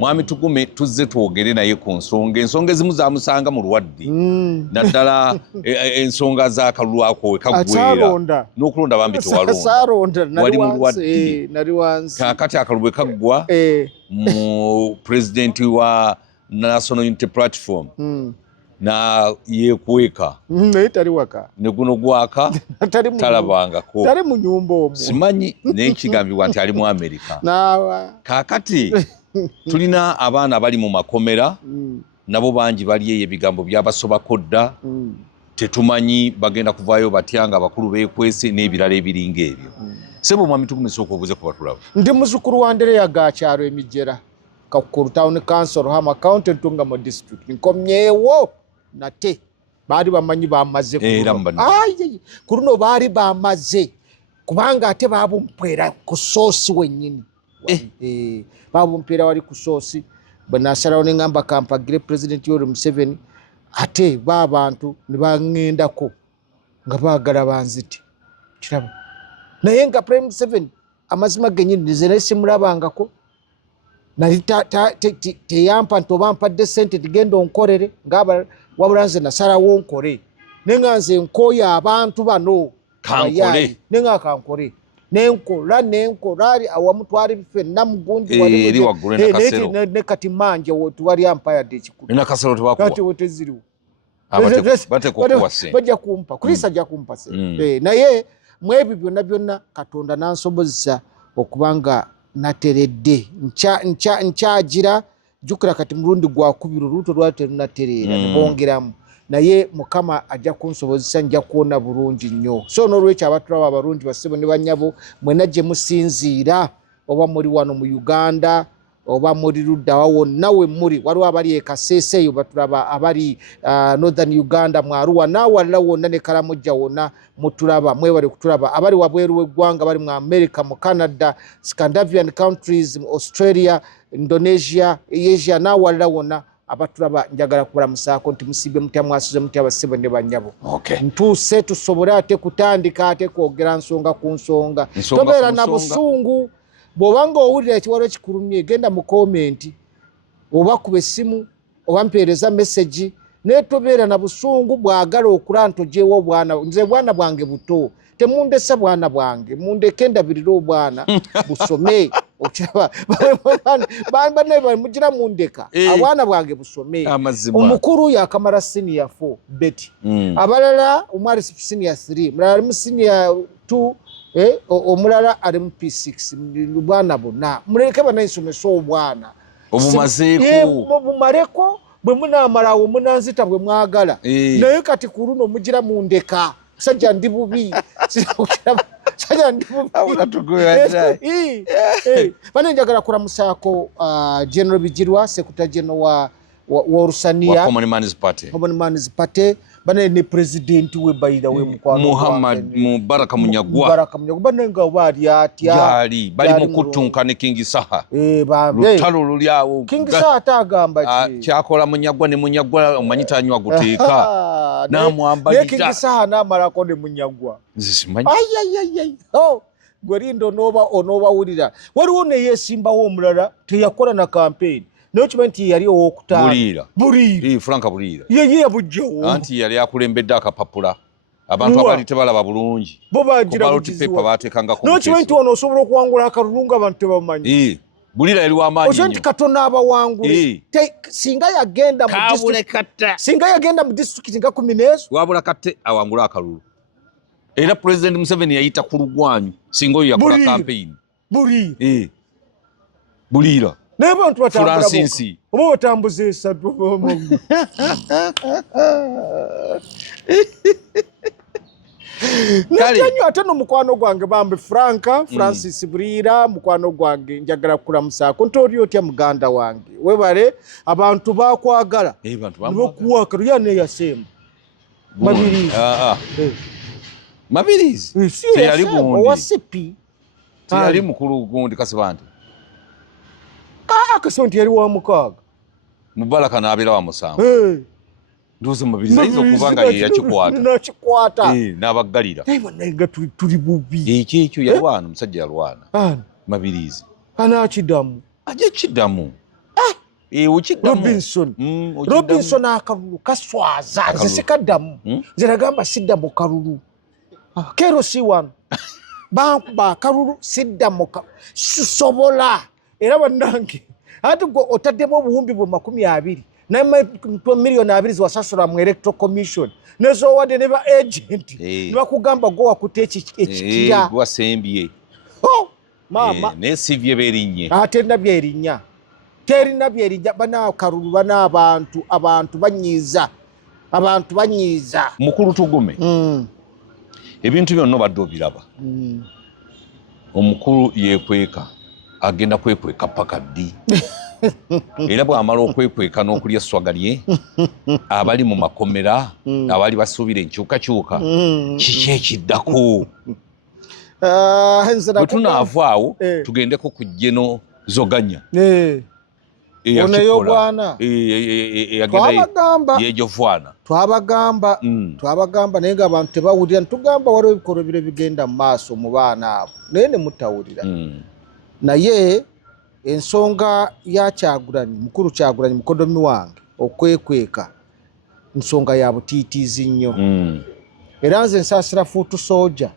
Mwami Tugume tuzze twogere naye ku ensonga ezimu zamusanga mu lwadde naddala ensonga z'akalulu ako we kaggwera n'okulonda bambi tewalonda wali mu lwadde kaakati akalulu bwe kaggwa mu pulezidenti wa National Unity Platform na yekweka naye tali waka ne guno gwaka talabangako tali mu nyumba omwo simanyi n'ekigambibwa nti ali mu Amerika kaakati tulina abaana bali mu makomera nabo bangi bali eyo ebigambo byabasobako dda tetumanyi bagenda kuvaayo batya nga abakulu beekwese n'ebirala ebiringa ebyo sebo Mwami Tugume sooka obuze ku batulaba ndi muzukulu wa Ndereya Gakyalo Emijera Kakulu Town Council Hama County Ntungamo District nkomyewo nate baali bamanyi bamaze ku luno baali bamaze kubanga ate babumpera ku soosi wennyini babumpera wali ku soosi banasalawo ne ngamba kampagire President Yoweri Museveni ate b'abantu ne baŋŋendako nga baagala banzite kiraba naye nga Prime Museveni amazima gennyini nze naye simulabangako nali teyampa nti oba mpadde ssente tigenda onkolere ng'abalala wabula nze nasalawo nkole ne nga nze nkooya abantu bano kankole ne nga kankole nenkola ali awamu twali ffenna mugundi eri waggulu ne kati manje tuwali ampayadde ekikulu nakasero tebakuwa kati weteziriwo bajja kumpa Kristo ajja kumpa se naye mu ebyo byonna Katonda nansobozesa okubanga nateredde nkyagira jukira kati mulundi gwakubiri oluuto lwali terunatereera nebongeramu naye Mukama ajja kunsobozesa nja kuwona bulungi nnyo so n'olwekyo abatulaba abalungi bassebo ne bannyabo mwena gye musinziira oba muri wano mu Uganda oba muri luddawa wonna we muri waliwo abali e Kasese eyo batulaba abali Northern Uganda mu Arua n'awalala wonna ne Karamoja wonna mutulaba mwebale kutulaba abali wabweru w'eggwanga bali mu America mu Canada Scandinavian countries mu Australia Indonesia Asia n'awalala wonna abatulaba njagala kubalamusaako nti musibe mutya mwasuze mutya bassebo ne bannyabo ntuuse tusobole ate kutandika ate kwogera nsonga ku nsonga tobeera na busungu bw'obanga owulira ekiwalo ekikulumye genda mu komenti oba kuba essimu oba mpeereza meseji naye tobeera na busungu bwagala okula ntojeewo obwana nze bwana bwange buto temundesa bwana bwange mundeke ndabirira obwana busome okiraba banaye mugira mundeka abwana bwange busome omukulu yakamala senior 4 beti abalala omwali senior 3 mulala ali mu senior 2 omulala ali mu P6 bwana bonna muleke banayisomesa obwana obumaleko bwe munamalawo munanzita bwe mwagala naye kati ku luno mugira mundeka sajja ndi bubi sajja ndi bubi bane njagala kulamusaako General Bijirwa Secretary General wa Orusania Common Man's Party bane ne president we bayida we mukwano Muhammad Mubaraka Munyagwa bane nga bali atya bali mukutunka ne King Saha lutalo lulyawo King Saha atagamba kyakola Munyagwa ne Munyagwa omanyita anywa guteeka namwambalita King Saha namalako ne Munyagwa nzisimanyi gwerindo onoba wulira waliwo ne yesimbawo omulala teyakola na campaign nochimenti yali okutala bulira Franka bulira ye yabujjawo anti yali akulembedde akapapula abantu abali tebalaba bulungi bo bagira paper batekanga ku nochimenti ono osobola okuwangula akalunga abantu tebamanyi bulira yali wamaanyi nnyo ojanti Katonda abawangule singa yagenda mu district nga 10 wabula katte awangula akalulu era President Museveni yayita ku lugwanyu singa oyo yakola campaign bulira n'abantu batambula oba batambuza esatu nakanyo ate n'omukwano gwange bambe Francis Bulira mukwano gwange njagala kukulamusaako nti oli otya muganda wange webale abantu bakwagala nibakuwaka luya neyasemba Mabirizi teyali gundi owasipi teyali mukulu gundi Kasibante akasonti yali wa mukaaga Mubaraka n'abeera wa musanvu ndoze Mabirizi ayinza okubanga ye yakikwata n'abaggalira naye nga tuli bubi ekyo yalwana omusajja yalwana Mabirizi anakiddamu ajja kiddamu Robinson akalulu kaswaza zisikaddamu ziragamba sidda mu kalulu kero si wano ba kalulu sidda mu sobola era bannange ati gwe otaddemu obuwumbi bwe 20 million 2 ziwasasula mu electoral commission nezowadde ne ba agent nebakugamba gwe wakuta ekikira wasembye mama nesivye berinye terina byerinnya terina byerinnya bana kalulu bana abantu banyiiza mukulu tugume ebintu byonna badde obiraba omukulu yekweka agenda kwekweka paka ddi era bw'amala okwekweka n'okulya esswaga lye abali mu makomera abali basuubira enkyukakyuka kiki ekiddako bwe tunaavaawo tugendeko ku jjeno zoganya twabagamba naye ng'abantu tebawulira ntugamba waliwo ebikolwa bire bigenda mu maaso mu baana abo naye ne mutawulira naye ensonga ya Kyagulanyi mukulu Kyagulanyi mukodomi wange okwekweka nsonga ya butiitiizi nnyo era nze nsaasira fuutu soja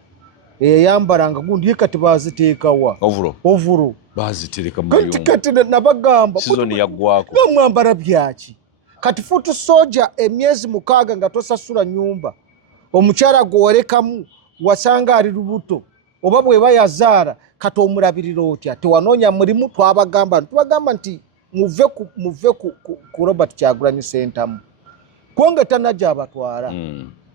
eyayambalanga gundi ye kati baaziteekawa ovuro bazitereka kati nabagamba sizoni yaggwako mwambala byaki kati fuutu soja emyezi 6 nga tosasula nyumba omukyala gwe walekamu wasanga ali lubuto oba bweba yazaala kati omulabirira otya tewanoonya mulimu tubagamba nti muve ku Robert Kyagulanyi Center kubanga tanajja abatwala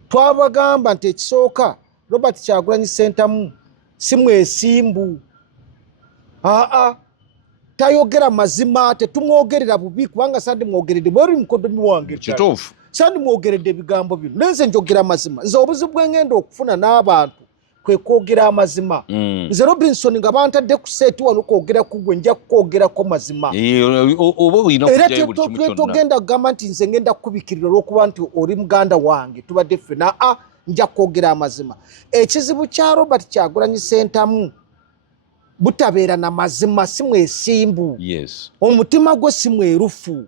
twabagamba nti ekisooka Robert Kyagulanyi Center si mwesimbu tayogera mazima tetumwogerera bubi kubanga sandi mwogeredde bweri mukodomi wange kituufu sandi mwogeredde ebigambo bino nenze njogera mazima nze obuzibu bwengenda okufuna n'abantu kwe kwogera amazima nze Robinson nga bantadde ku seeti wano kwogera ku gwe nja kwogerako mazima era tetogenda kugamba nti nze ngenda kukubikirira olw'okuba nti oli muganda wange tubadde ffena nja kwogera amazima ekizibu kya Robert Kyagulanyi Center butabeera na mazima si mwesimbu omutima gwe si mwerufu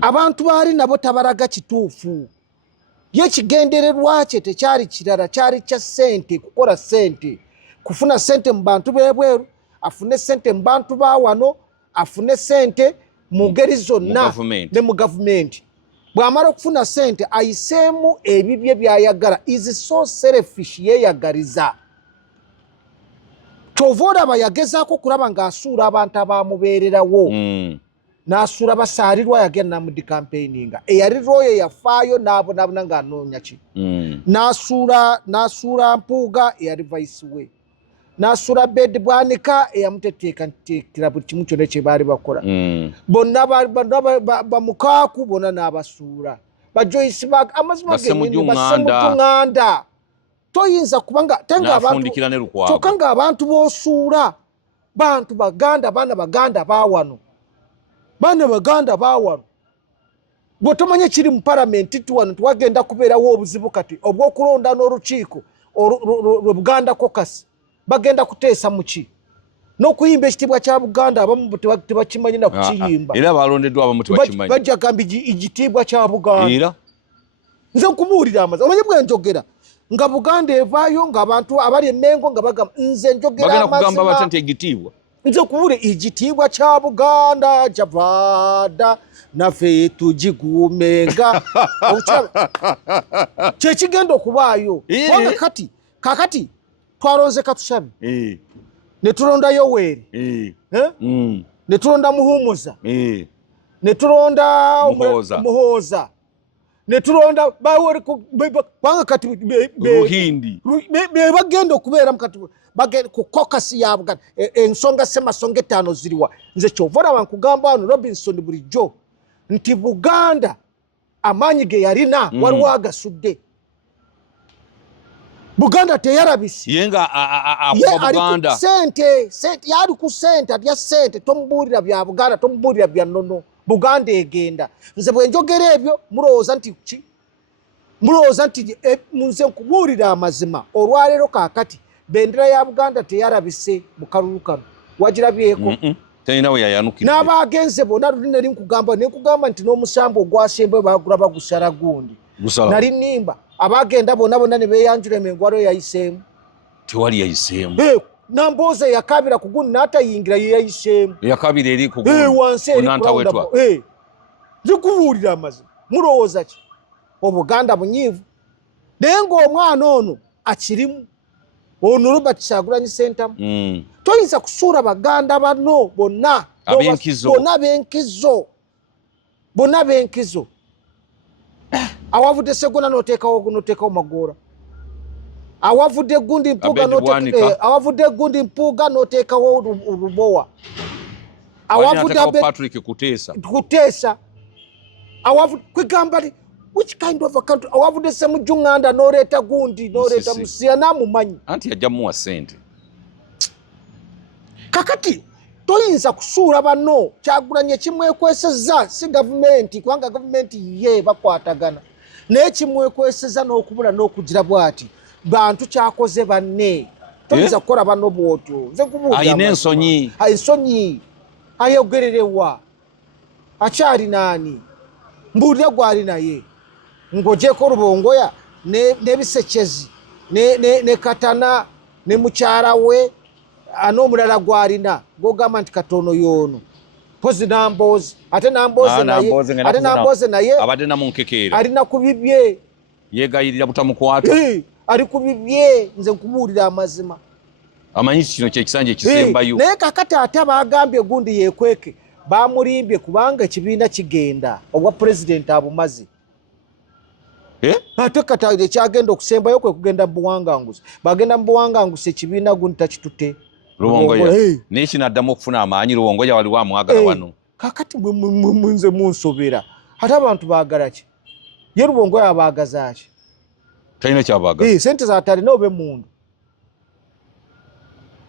abantu baali nabo tabalaga kituufu ye kigendererwa kye tekyali kirala kyali kya ssente kukola ssente kufuna ssente mu bantu b'ebweru afune ssente mu bantu ba wano afune ssente mu ngeri zonna ne mu gavumenti bw'amala okufuna ssente ayiseemu ebibye by'ayagala is so selfish yeeyagaliza kyova olaba yagezaako kulaba ng'asuula abantu abaamubeererawo n'asuula basaalirwa yagenda namundi campaigninga eyali lwoyo yafaayo n'abonabona ng'anoonya ki n'asuula Mpuuga eyali vice we n'asuula Bed Bwanika eyamuteteekera buli kimu kyonna kye baali bakola bonna bamukaaku bonna n'abasuula bajoyisi amazima gennyini bassemutuŋŋanda toyinza kubanga kyokka ng'abantu b'osuula bantu baganda baana baganda baawano gwe tomanye kiri mu palamenti tuwano tuwagenda kubeerawo obuzibu kati obw'okulonda n'olukiiko lwe Buganda Caucus bagenda kuteesa muki n'okuyimba ekitiibwa kya Buganda abamu tebakimanyi na kukiyimba era balondeddwa abamu tebakimanyi bajja gamba ekitiibwa kya Buganda nze nkumuwulira amazima omanyi bwe njogera nga Buganda evaayo ng'abantu abali Emmengo nga bagamba nze njogera amazima nze kuwule ekitiibwa kya Buganda kyavaada naffe tugiguumenga kyekigenda okubaayo wanga kakati twalonze Katushabi ne tulonda Yoweri ne tulonda Muhumuza ne tulonda Muhooza ne tulonda wanga kati Ruhindi bagenda okubeera mukati ku kokasi ya Buganda ensonga semasonga 5 ziriwa nze kyova olaba nkugamba wano Robinson bulijjo nti Buganda amaanyi ge yalina waliwo agasudde Buganda teyarabisi yenga akuba Buganda sente yali ku sente atya sente tomubuulira bya Buganda tomubuulira bya nnono Buganda egenda nze bwe njogera ebyo mulowooza nti nze nkubuulira amazima olwaleero kaakati bendera ya Buganda teyarabise mu kalulu kano wagirabyeko Tayina we yayanukira. N'abagenze bonna nali nkugamba nti n'omusambo ogwasembe bagula bagusala gundi. Nali nimba abagenda bonna ne beyanjula emengwalo yayiseemu. Tewali yayiseemu. Namboze yakabira ku gundi n'atayingira ye yayiseemu. Yakabira eri ku gundi. Wansi eri kwawetwa. Zikubuulira amazima. Mulowooza ki? Obuganda bunyiivu. Naye ng'omwana ono akirimu. Ono Robert Kyagulanyi Ssentamu. Toyinza kusuula baganda bano bonna. Bonna b'enkizo. Awavudde Sseggona n'oteekawo Magoola. Awavudde Gundi Mpuuga n'oteekawo Lubowa. Awavudde Patrick Kuteesa. Kwegamba which kind of a country? Awavudde Ssemujjuŋŋanda n'oleeta Gundi n'oleeta Musia n'amumanyi. Anti yajja muwa ssente. Kakati toyinza kusuula bano Kyagulanyi kimwekwesezza si gavumenti kubanga gavumenti ye bakwatagana. Naye kimwekwesezza n'okubula n'okugira bw'ati. Bantu kyakoze banne. Toyinza kukola bano bw'otyo. Nze kubuulira. Ayina ensonyi. Ensonyi. Ayogererewa. Akyali naani? Mbuulira gwali naye. Ng'ogyeko Rubongoya n'ebisekezi ne Katana ne mukyala we n'omulala gwalina gw'ogamba nti katono y'ono. Pozi Nambooze. Ate Nambooze naye abadde namunkekeera. Alina ku bibye. Yeegayirira butamukwata. Ali ku bibye. Nze nkubuulira amazima. Amanyi kino kyekisanja ekisembayo. Naye kakati ate bagambye Gundi yeekweke. Bamulimbye kubanga ekibiina kigenda obwa pulezidenti abumazi. Ate kati kyagenda okusembayo kwe kugenda mu buwanganguzi. Bagenda mu buwanganguzi ekibiina Gundi takitute. Rubongoya n'ekinaddamu okufuna amaanyi Rubongoya waliwo amwagala wano. Kakati nze munsobera. Ate abantu baagala ki? Ye Rubongoya abaagaza ki? Talina kyabaagaza. Sente z'atalina obe mundu.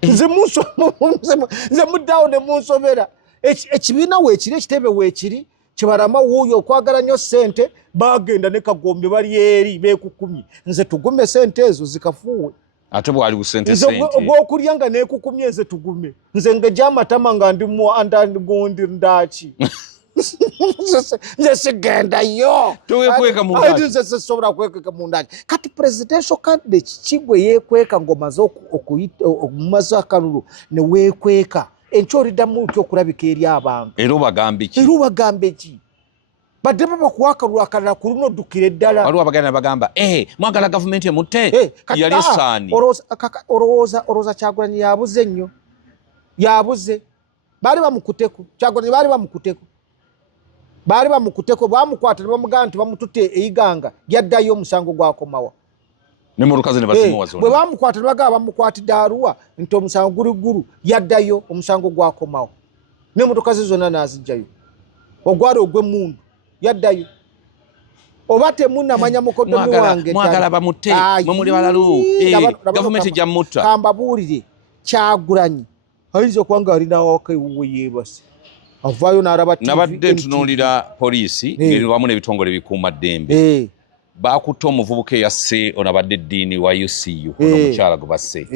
Nze muddawo ne munsobera. Ekibiina weekiri ekitebe weekiri kibarama wuuyo okwagala nnyo ssente bagenda ne Kagombe bali eri beekukumye. Nze tugume ssente ezo zikafuuwe. Ate bwali busente ogw'okulya nga neekukumye nze tugume. Nze ng'egyamatama nga ndi mu Gundi ndaaki. Nze sigendayo. Toweekweka mu ndaaki. Nze sisobola kwekweka mu ndaaki. Kati presidential candidate Kigwe yeekweka ng'omaze akalulu ne weekweka. Enkyo oliddamu ki okulabika eri abantu? Era obagambe ki? Badde babakuwa akalulu akalala ku luno oddukira eddala. Waliwo abaganda bagamba mwagala gavumenti emutte yali esaani. Olowooza Kyagulanyi yabuze nnyo. Yabuze. Baali bamukuteko. Kyagulanyi baali bamukuteko. Bamukwata ne bamugamba nti bamututte Iganga yaddayo omusango gwakomawa. Ne mu lukazi ne basimuwa zonna. Bwe bamukwata ne bagamba bamukwatidde Arua nti omusango guli yaddayo omusango gwakomawo. N'emmotoka ze zonna n'azijjayo. Ogwali ogw'emmundu yaddayo. Oba temunnamanya mukoddomi wange. Mwagala bamutte mwe muli balalu. Gavumenti gyamutta. Kambabuulire Kyagulanyi ayinza okuba nga alina awaka ewuwe yeebase. Avaayo n'alaba TV. Nabadde ntunuulira poliisi ngeri wamu n'ebitongole bikuuma ddembe. Bakutte omuvubuka eyasse ono abadde eddiini wa UCU ono omukyala gwe basse.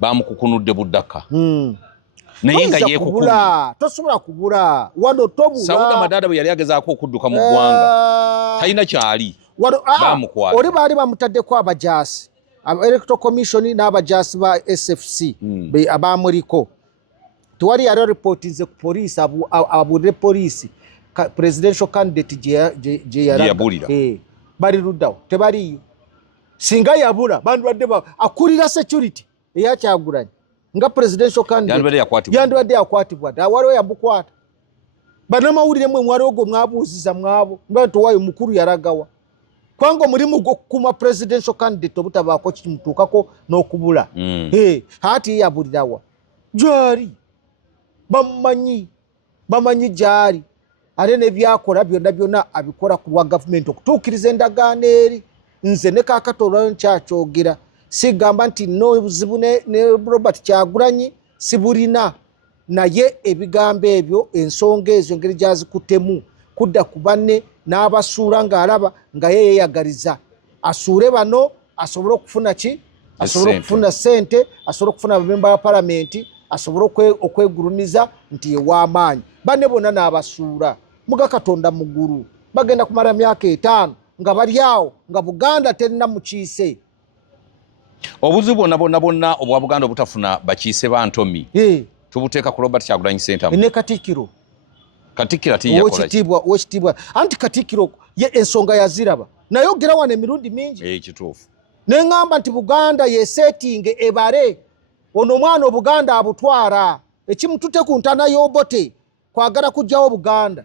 Bamukukunudde buddaka. Naye nga yeekukumye. Tosobola kubula. Wano tobula. Sauda Madada bwe yali agezaako okudduka mu ggwanga talina kyali. Bamukwata. Oli baali bamutaddeko abajaasi. Electoral Commission n'abajaasi ba SFC abaamuliko. Tewali yali ripootinze ku poliisi abuulire poliisi presidential candidate gye yalaga. Bali luddawo tebaliyo. Singa yabula bandibadde akulira security eya Kyagulanyi nga presidential candidate yandibadde yakwatibwa dda waliwo yamukwata. Bannamawulire mmwe mwaliwo gwe mwabuuziza mwabo mba towayo mukulu yalagawa. Kwanga omulimu gw'okukuma presidential candidate obutabaako kimutuukako n'okubula. Hati yabulirawa gyali bamanyi gyali. Ate n'ebyakola byonna abikola ku lwa gavumenti okutuukiriza endagaano eri. Nze ne kaakati olwayo nkyakyogera. Sigamba nti n'obuzibu ne Robert Kyagulanyi sibulina. Naye ebigambo ebyo ensonga ezo engeri gyazikuttemu kudda ku banne n'abasuula ng'alaba nga ye yeeyagaliza. Asuule bano asobole okufuna ki? Asobole okufuna ssente, asobole okufuna abamemba ba palamenti, asobole okwegulumiza nti ew'amaanyi banne bonna n'abasuula muga Katonda muguru bagenda kumala myaka 5 nga bali awo nga Buganda terina mukiise obuzibu bonna obwa Buganda obutafuna bakiise ba Ntomi tubuteeka ku Robert Kyagulanyi Ssentamu ne Katikkiro owekitiibwa anti Katikkiro ye ensonga yaziraba nayogera wano emirundi mingi kituufu neŋŋamba nti Buganda yeseetinge ebare ono omwana Obuganda abutwara ekimutute ku ntana y'Obote kwagala kujjawo Buganda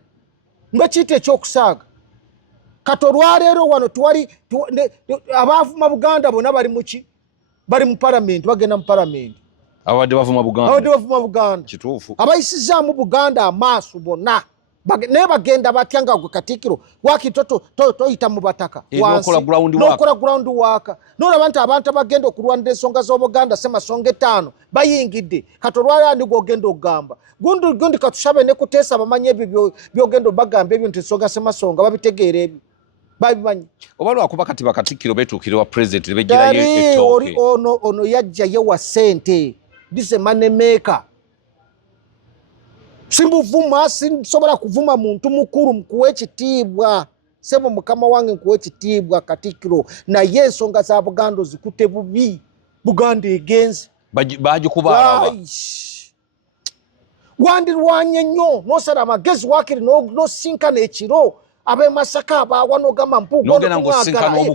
nga kiyita ekyokusaaga kati olwaleero wano tuwali abaavuma Buganda bonna bali mu palamenti bagenda mu palamenti abadde bavuma Buganda kituufu abayisizaamu Buganda amaaso bonna naye bagenda batya nga gwe Katikkiro waki toyita mu bataka n'okola ground waka n'olaba nti abantu abagenda okulwanira ensonga z'Obuganda Ssemasonga 5 bayingidde kati olwalero ndi gwogenda okugamba gundi katushabe ne kuteesa bamanyi ebyo byogenda obagamba ebyo nti ensonga Ssemasonga babitegeera ebyo babimanyi oba lwakuba kati bakatikkiro betuukirwa president nebegirayo ettooke ono yajja yewa ssente this money maker simbuvuma sinsobola kuvuma muntu mukuru mkuwa ekitiibwa sebo mukama wange nkuwa ekitiibwa Katikkiro naye ensonga za Buganda zikute bubi Buganda egenze bagikubaala wandirwanye nnyo nosala amagezi wakiri nosinkana ekiro abe Masaka abawa nogamba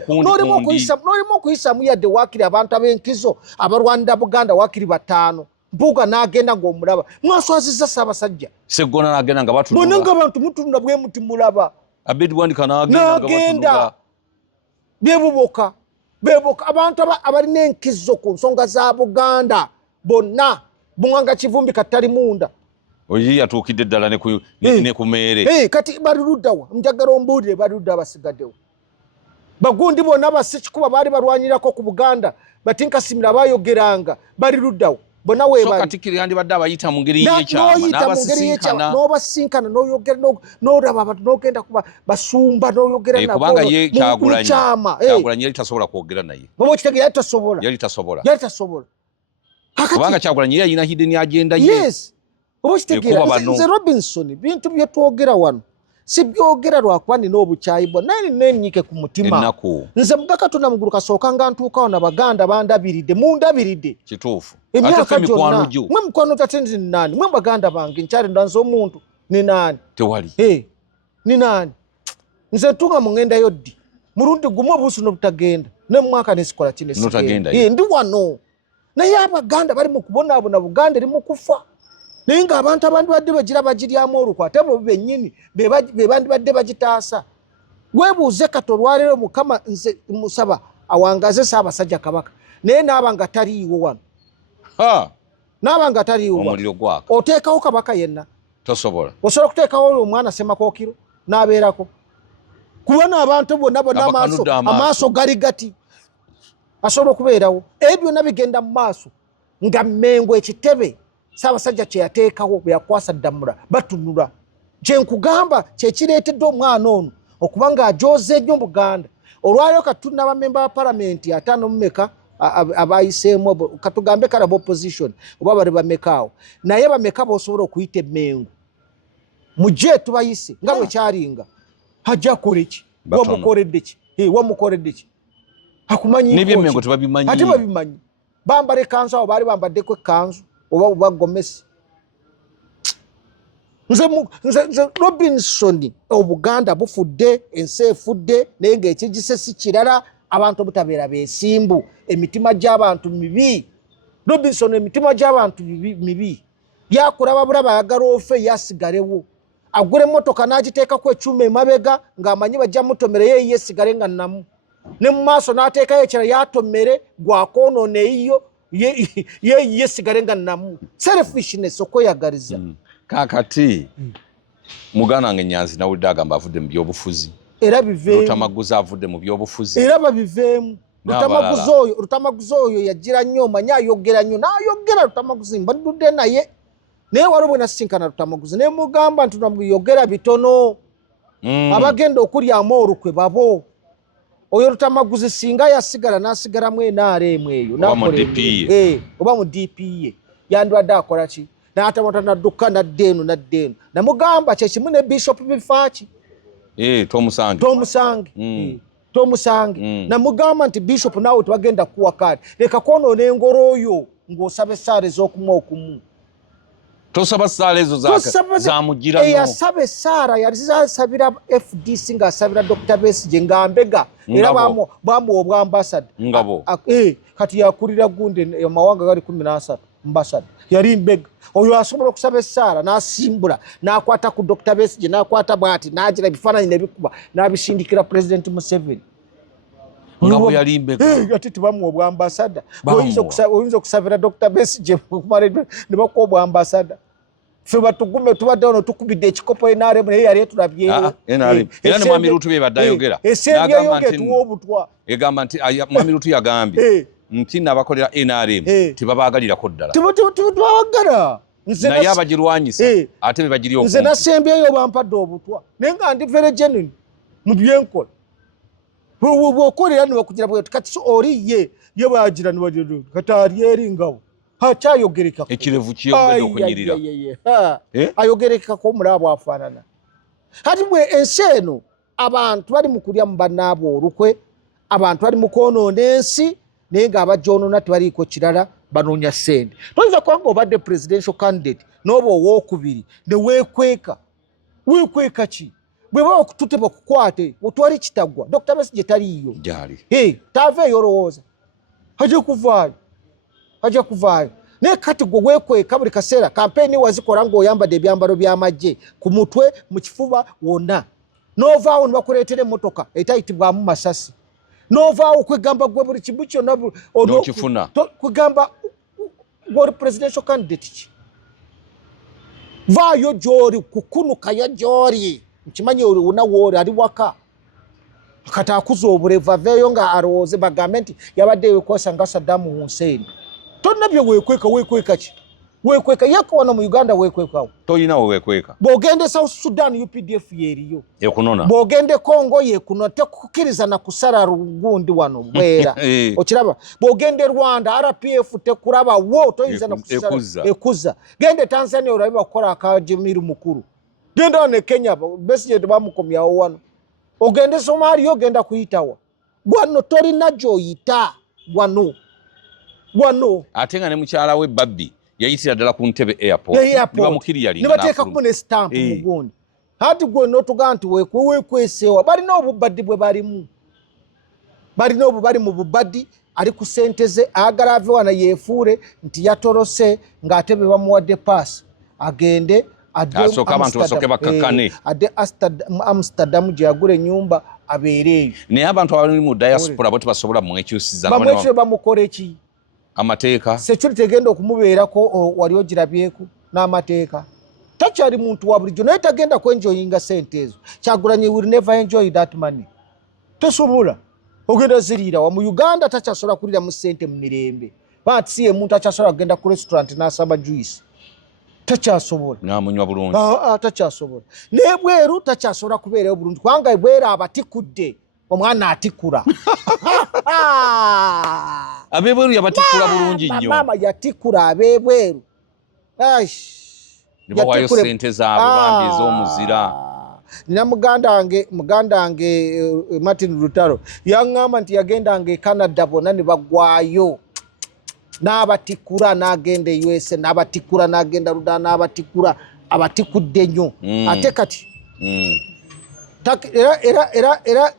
nolimu okuyisamu yadde wakiri abantu ab'enkizo abalwanira Buganda wakiri 5 Mpuuga n'agenda ng'omulaba mwaswazizza Ssaabasajja Sseggona n'agenda nga batunula bonna ng'abantu mutunula bwe muti mulaba Abedwandika n'agenda beboka abantu abalina enkizo ku nsonga za Buganda bonna Bunganga Kivumbi katali munda oyi yatuukidde ddala ne ku meere kati bali luddawa njagala ombuulire bali ludda basigaddewo bagundi bonna Bassekikuba baali balwanyirako ku Buganda Batinkasimira bayogeranga bali luddawo bona we bali Katikkiro yandibadde abayita mu ngeri y'ekyama n'obasinkana n'oyogera n'olaba abantu n'ogenda kuba basumba n'oyogera nabo kubanga ye Kyagulanyi yali tasobola kwogera naye baba okitegeera yali tasobola kubanga Kyagulanyi yalina hidden agenda ye yes oba okitegeera nze Robinson bintu bye twogera wano si byogera lwakuba nina obukyayi bwonna nenyike ku mutima nze muga Katonda mugulu kasooka nga ntuukawo na Baganda mundabiridde kituufu emyaka gyonna mwe mukwano tate nzi ni nani mwe Baganda bange nkyali ndanze omuntu ni nani tewali ni nani nze ntunga mu ŋŋendayo ddi mulundi gumu obuusi n'obutagenda ne mu mwaka nesikola kinesigenda ndi wano naye Abaganda bali mu kubonaabona Buganda eri mu kufa naye ng'abantu abandi badde bagira bagiryamu olukwe ate bo bennyini be bandibadde bagitaasa weebuuze kati olwaleero Mukama nze musaba awangaze Ssaabasajja Kabaka naye naaba nga taliiwo wano naaba nga taliiwo omuliro gwaka oteekawo Kabaka yenna tosobola osobola okuteekawo omwana Ssemakookiro n'abeerako kubona abantu bonna amaaso gali gati asobola okubeerawo ebyo byonna bigenda mu maaso nga Mmengo ekitebe Ssaabasajja kye yateekawo bwe yakwasa Ddamula batunula kyenkugamba kyekireetedde omwana ono okuba ng'ajooze nnyo Buganda olwaleero kati tulina abamemba ba palamenti 5 mumeka abayiseemu katugambe kale opposition oba bali bameka awo naye bameka b'osobola okuyita Mmengo mujje tubayise nga bwe kyalinga ajja akole ki wamukoledde ki akumanyi n'eby'Emmengo tebabimanyi ate babimanyi bambala ekkanzu awo baali bambaddeko ekkanzu oba gomesi nze Robinson Obuganda bufudde ensi efudde naye ng'ekigise si kirala abantu obutabeera beesimbu emitima gy'abantu mibi Robinson emitima gy'abantu mibi yakulaba bulaba ayagala ofe yasigalewo agula emmotoka n'agiteekako ekyuma emabega ng'amanyi bajja mutomera ye yesigale nga nnamu ne mu maaso n'ateekayo ekirala yatomere gwakoonoona eyiyo yesigale nga nnamu selfishness okweyagaliza kakati muganda wange Nyanzi nawulidde agamba avudde mu byobufuzi era biveemu Lutamaguzi avudde mu byobufuzi era babiveemu Lutamaguzi oyo yagira nnyo omanyi ayogera nnyo n'ayogera Lutamaguzi mbadudde naye waliwo bwe nasinkana Lutamaguzi ne mugamba nti yogera bitono abagenda okulyamu olukwe babo oyo Lutamaguzi singa yasigala n'asigalamu NRM eyo oba mu DPA yandwadde akola ki n'atamata nadduka naddeenu namugamba kyekimu ne bishop bifaaki tomusange namugamba nti bishop naawe tebagenda kuwa kaadi leka kwonoona engoro oyo ng'osaba essaala ez'okumu okumu tosaba essaala ezo zamugirano eyasaba essaala yali asabira FDC ng'asabira Dr. Besigye ng'ambega era bamuwa obwambasada kati yakulira gunde amawanga gali 13 mbasada yali mbega oyo asobola okusaba essaala n'asimbula n'akwata ku Dr. Besigye n'akwata bw'ati n'agira ebifaananyi ne bikuba n'abisindikira President Museveni ngabo yali mbega ati tibamuwa obwambasada oyinza okusabira Dr. Besigye ne bakuwa obwambasada fe batugume tubadde ono tukubidde ekikopo NRM naye yali etulabyewo era ne Mwami Lutu bye badde ayogera egamba nti Mwami Lutu yagambye nti n'abakolera NRM tibabaagalirako ddala tibawagala naye abagirwanyisa ate be bagiri nze nasembyeyo bampadde obutwa naye nga ndi very genuine mu byenkola bwokolera nibakugira bwe kati oli ye baagira nibagira kati ali eringawo akyayogerekako ekirevu kiyongedde okunyirira ayogerekako omulaabo afaanana kati bwe ensi eno abantu bali mu kulya mu bannaabo olukwe abantu bali mu kwonoona ensi naye ng'abagyonoona tebaliiko kirala banoonya ssente toyinza kuba nga obadde presidential candidate n'oba owookubiri ne weekweka ki bwe baba okutute bakukwate otwali kitagwa Dr. Besigye taliiyo taaveeyo olowooza ajja kuvaayo naye kati gwe weekweka buli kaseera kampeyini wazikola ng'oyambadde ebyambalo by'amagye ku mutwe mu kifuba wonna n'ovaawo ne bakuleetera emmotoka etayitibwamu masasi n'ovaawo kwegamba gwe buli kimu kyonna kwegamba gw'oli presidential candidate ki vaayo gy'oli kukunukayo gy'oli nkimanyi oliwuna wooli ali waka kati akuza obulevu aveeyo nga alowooze bagambe nti yabadde yeekwasa nga Saddam Hussein tonna bye weekweka ki weekweka yako wano mu Uganda weekwekawo toyinawo weekweka bw'ogende South Sudan UPDF yeeriyo ekunona bw'ogende Congo yekunona tekukkiriza na kusala lugundi wano bwera okiraba bw'ogende Rwanda RPF tekulaba wo toyinza na kusala ekuza gende Tanzania olabe bakola akajimiru mukuru genda wano Kenya Besigye bamukomyawo wano ogende Somalia ogenda kuyitawa wano tolina gy'oyita wano ate nga ne mukyala we Babbi yayitira ddala ku Ntebe airport ne bateekaku ne stamp mugundi hati gwe n'otugaa nti weekweseewa balina obubaddi bwe balimu bali mu bubaddi ali ku ssente ze ayagala ave wana yeefuule nti yatolose ng'ate be bamuwadde paasi agende asooka abantu basooke bakkakkane adde Amsterdam gye yagula ennyumba abeereeyo naye abantu abali mu diaspora bo tebasobola mwekyusiza bamwekyo bamukola eki amateeka security egenda okumubeerako wali ogirabyeku n'amateeka takyali muntu wa bulijjo naye tagenda kwenjoyinga sente ezo Kyagulanyi will never enjoy that money tosobola ogenda ziriira wa mu Uganda takyasobola kulira mu sente mu mirembe bati si omuntu akyasobola kugenda ku restaurant n'asaba juice takyasobola n'amunywa bulungi takyasobola naye bweru takyasobola kubeerayo bulungi kubanga bweru abatikudde omwana atikula abebweru yabatikula bulungi nnyo mama yatikula abebweru ne bawaayo ssente zaabwe bambi ez'omuzira nina muganda wange Martin Lutaro yaŋŋamba nti yagendanga e Canada bonna ne bagwayo n'abatikula n'agenda e USA n'abatikula n'agenda Luda n'abatikula abatikudde nnyo ate kati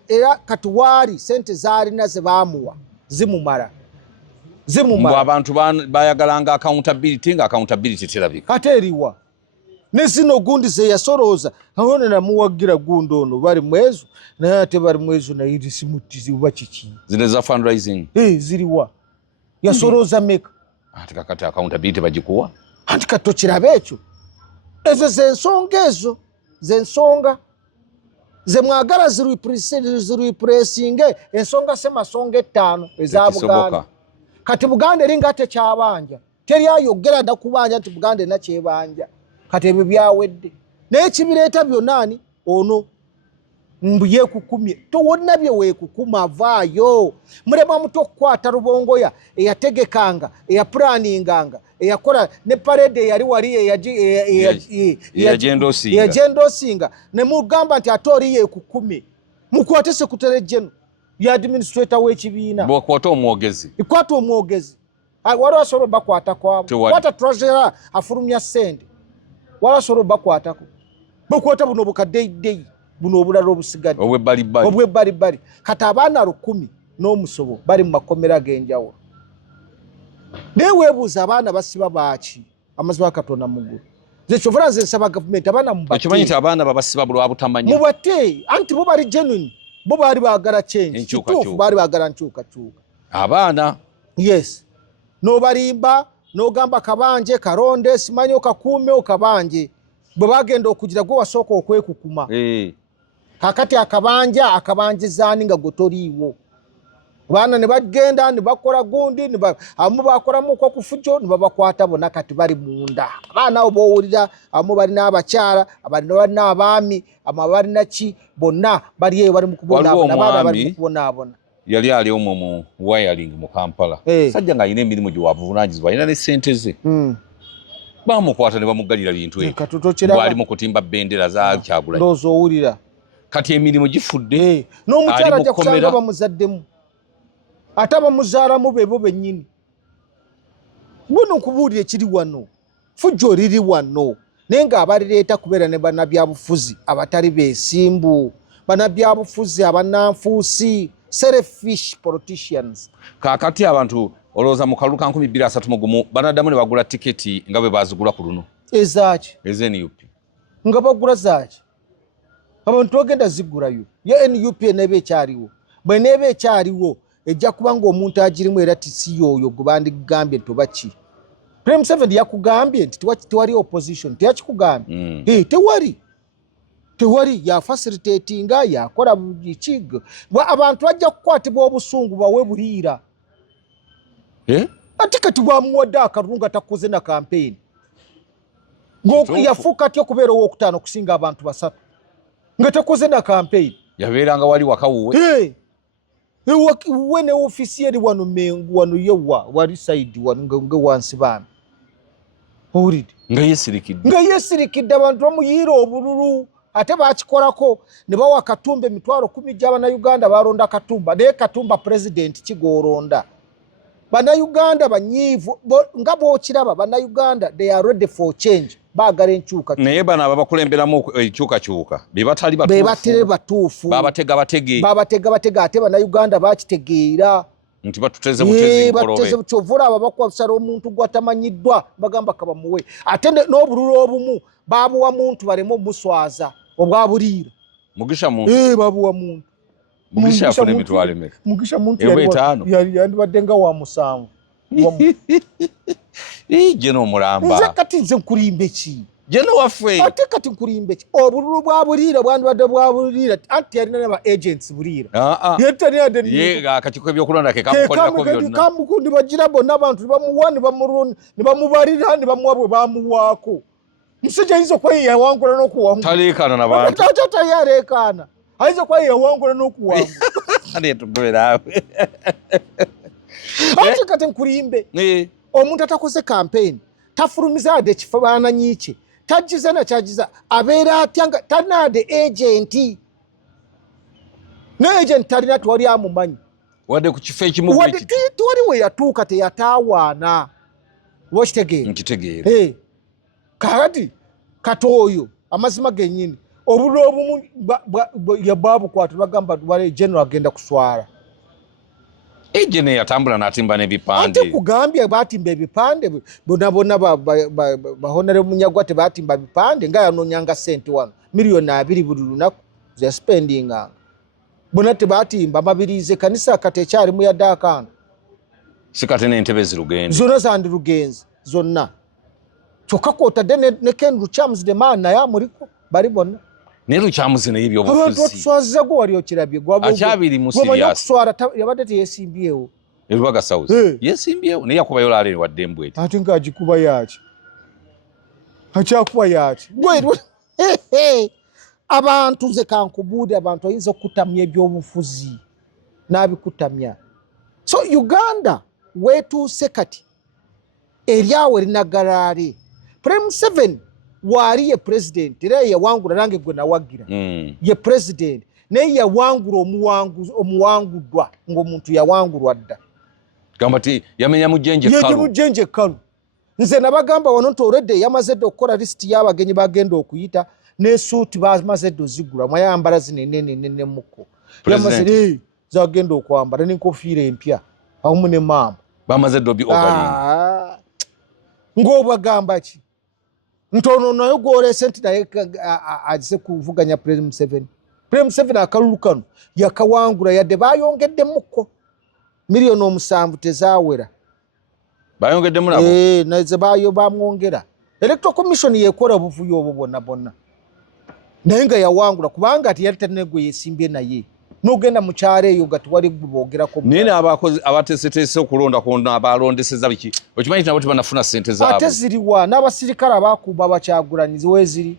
era kati waali sente zaalina ze baamuwa zimumala abantu bayagalanga accountability nga accountability terabika ate eriwa ne zino gundi ze yasolooza awone namuwagira gundi ono bali mwezo naye ate bali mwezo naye simutizi oba kiki zino za fundraising ziriwa yasolooza meka ate kakati accountability bagikuwa anti kati tokiraba ekyo ezo zensonga ze mwagala ziripresinge ensonga semasonga 5 eza Buganda kati Buganda eringa tekyabanja teryayogera dda kubanja nti Buganda nakyebanja kati ebyo byawedde naye kibireeta byonna ani ono mbuye kukumye to wonna bye wekukuma vaayo mulema muto okukwata rubongoya eyategekanga eyapulaninganga eyakola ne parade yali wali eyajendosinga ne mugamba nti ate oli yekukumye mukwate sekutale jeno ya administrator w'ekibiina bw'okwata omwogezi ikwata omwogezi waliwo asobola bakwata kwabo kwata treasurer afulumya ssente waliwo asobola bakwatako bakwata buno bukaddeyideyi buno obulala obusigadde obwebbalibali kati abaana 100 n'omusobo bali mu makomera ag'enjawulo naye weebuuza abaana basiba baaki amazima Katonda muggulu zekyovula nze nsaba gavumenti abaana mubatekimanyi nti abaana babasiba bulwa butamanya mubate anti bo bali genuine bo baali baagala change kituufu baali baagala nkyukakyuka abaana yes n'obalimba n'ogamba kabanje karonde simanyi okakuume okabanje bwe bagenda okugira gwe wasooka okwekukuma kakati akabanjizaani nga gwe toliiwo baana ne bagenda ne bakola gundi abamu bakolamu okwokufujo ne babakwata bonna kati bali munda abaana abo bowulira abamu balina abakyala balina abaami balina ki bonna bali eyo bali mu kubonaabona yali ali omwo mu wiring mu Kampala sajja ng'alina emirimu gye wabuvunaanyizibwa alina ne ssente ze bamukwata ne bamugalira bintu ebyo ali mu kutimba bendera za Kyagulanyi ndowooza owulira kati emirimu gifudde n'omukyala ajja kusanga bamuzaddemu ate abamuzaalamu bebo bennyini buno okubuulira ekiri wano fujjo liri wano naye ng'abalireeta kubeera ne bannabyabufuzi abatali beesimbu bannabyabufuzi abannanfuusi selfish politicians kaakati abantu olowooza mu kalulu ka 2031 banaddamu ne bagula tiketi nga bwe baazigula ku luno ezaaki ez'NUP nga bagula zaaki abantu bagenda zigulayo ye NUP eneeba ekyaliwo bwe neeba ekyaliwo ejja kuba ng'omuntu agirimu era tisi yoyo gwe bandigambye nti oba ki Prime 7 yakugambye nti tewali opposition teyakikugambye tewali ya facilitatinga yakola bukigo abantu bajja kukwatibwa obusungu bawe buliira ate kati bwamuwadde akalulu nga takoze na campaign yafuuka atya okubeera owokutaano okusinga abantu 3 nga takoze na campaign yabeeranga wali wakawuwe we ne ofisi eri wano mengu wano yewa wali side wano nga wansi bami owulidde nga yeesirikidde abantu bamuyiira obululu ate bakikolako ne bawa Katumba 10,000 gy'Abannayuganda balonda Katumba naye Katumba president kigoolonda Bannayuganda banyiivu nga bw'okiraba Bannayuganda they are ready for change baagala enkyukakyuka naye bano ababakulemberamu enkyukakyuka be batali batuufu babatega ate Bannayuganda bakitegeera nti batuteze butezi ngolobe kyovula abo bakwasala omuntu gwatamanyiddwa bagamba kabamuwe ate n'obululu obumu babuwa muntu baleme omuswaza obwa buliira mugisha muntu babuwa muntu mugisha yafuna emitwalo emeka mugisha muntu yandibadde nga wa 7 jeno omulamba nze kati nze nkulimba ki jeno waffe ate kati nkulimba ki obululu bwa buliira bwandibadde bwa buliira anti yalina n'aba agents buliira akakiiko ebyokulonda ke kamukolerako byonna kamukundi bagira bonna abantu nebamuwa nebamubalira ne bamuwa bwe bamuwaako musajja ayinza okuba yewangula n'okuwangula taleekaana nabantu tayaleekaana ayinza okuba yewangula n'okuwangula netugoberawe ate kati nkulimbe omuntu atakoze campaign tafulumiza ade ekifaananyi kye tagiza nakyagiza abeera atya nga tanaade agenti ne agenti talina tewali amumanyi wadde ku kifo ekimu tewali we yatuuka teyataawaana nkitegeera kakati kati oyo amazima gennyini obululu obumu babukwata bagamba wale general agenda kuswala ejene yatambula n'atimba n'ebipande ate kugambye batimba ebipande bonna bahonere munyagwa tebatimba bipande nga yanonyanga sente wano $2,000,000 buli lunaku ze spendinganga bonna tebatimba mabirize kanisa kati ekyalimu yadde akanga sikate n'entebe zirugende zonna zandi lugenzi zonna kyokka kwotadde ne Ken Ruchamus the man naye amuliko bali bonna ne Ruchamus naye abantu batuswaziza gwe wali okirabye akyabiri mu serious yabadde teyesimbyewo Elubaga South yesimbyewo naye yakubayo laale wadde embwete ate nga agikuba yaki akyakuba yaki abantu ze kankubude abantu ayinza okutamya ebyobufuzi n'abikutamya. So Uganda wetuuse kati eryawe linagalaale. Prime 7 wali ye president era yawangula nange gwe nawagira ye president naye yawangula omuwanguddwa ng'omuntu yawangulwa dda gamba ti yamenya mujenje kalu nze nabagamba wano ntoredde yamaze dde okukola lisiti y'abagenyi bagenda okuyita n'esuuti bamaze dde ozigula mwayambala zinenenenene muko yamaze zagenda okwambala n'enkofiira empya awamu ne maama bamaze dde ogalinga ng'obagamba ki ntono nayo gwolese nti naye aze kuvuganya Prime 7. Prime 7 akalulu kano yakawangula yadde bayongedde muko miliyoni 7 tezaawera bayongedde mulabo naze bayo bamwongera. Electoral Commission yekola buvuyo obwo bonna naye nga yawangula kubanga ati yali tanego yesimbye naye nogenda mu kyalo eyo nga tewali bogerako nene abakozi abateeseteese okulonda konna abalondeseza biki okimanyi nabo tebanafuna ssente zaabwe ate ziriwa n'abasirikale abakuba abakyagulanyizi weziri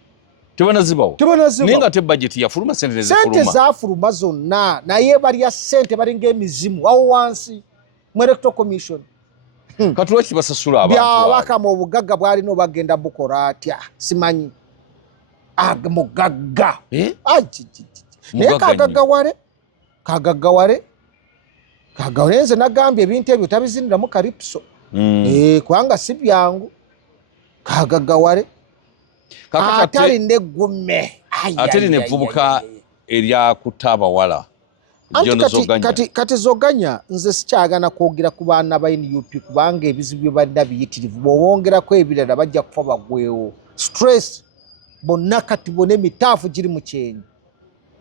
tebanazibawo naye nga te budget yafuluma ssente zafuluma zonna naye balya ssente balinga emizimu awo wansi mu Electoral Commission kati lwaki basasula abantu byabaka mu bugagga bwalina obagenda bukola atya simanyi mugagga naye kagaggawale nze nagambye ebintu ebyo tabiziniramu kalipso kubanga si byangu kagaggawale atali neggume ate lino evvubuka eryakuta abawala kati zoganya nze sikyagana kwogera ku baana ba NUP kubanga ebizibu bye balina biyitirivu bw'obongerako ebirala bajja kufa bagwewo stress bonna kati bona emitaafu giri mu kyenyi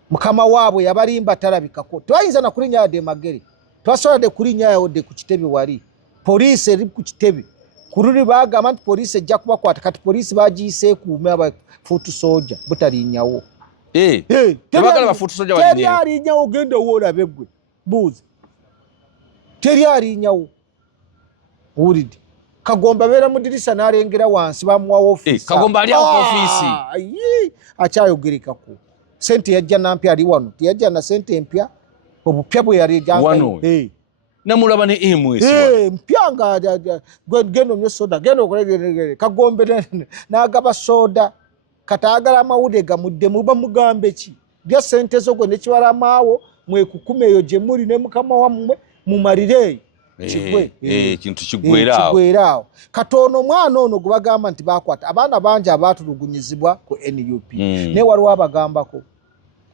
mukama waabwe yabalimba talabikako tewayinza na kulinnya yadde magere twasobola de kulinnya yadde ku kitebe wali poliisi eri ku kitebe kululi bagamba nti poliisi ejja kubakwata kati poliisi bagiyise kuume abafuutu soja butalinnyawo teri alinnyawo ogenda woolabe gwe buuzi teri alinnyawo wulidde Kagomba abeera mu dirisa n'alengera wansi bamuwa ofiisi Kagomba ali awo ofiisi akyayogerekako sente yajja nampya ali wano teyajja na sente empya obupya bwe yali wano namulaba ne MS mpya nga genda omye soda genda okola Kagombe n'agaba soda kataagala amawulire gamudde muba mugambe ki bya sente zo gwe nekiwalamaawo mwekukume eyo gye muli ne mukama wammwe mumalire kintu kigwerawo katono mwana ono gwe bagamba nti bakwata abaana bangi abaatulugunyizibwa ku NUP naye waliwo abagambako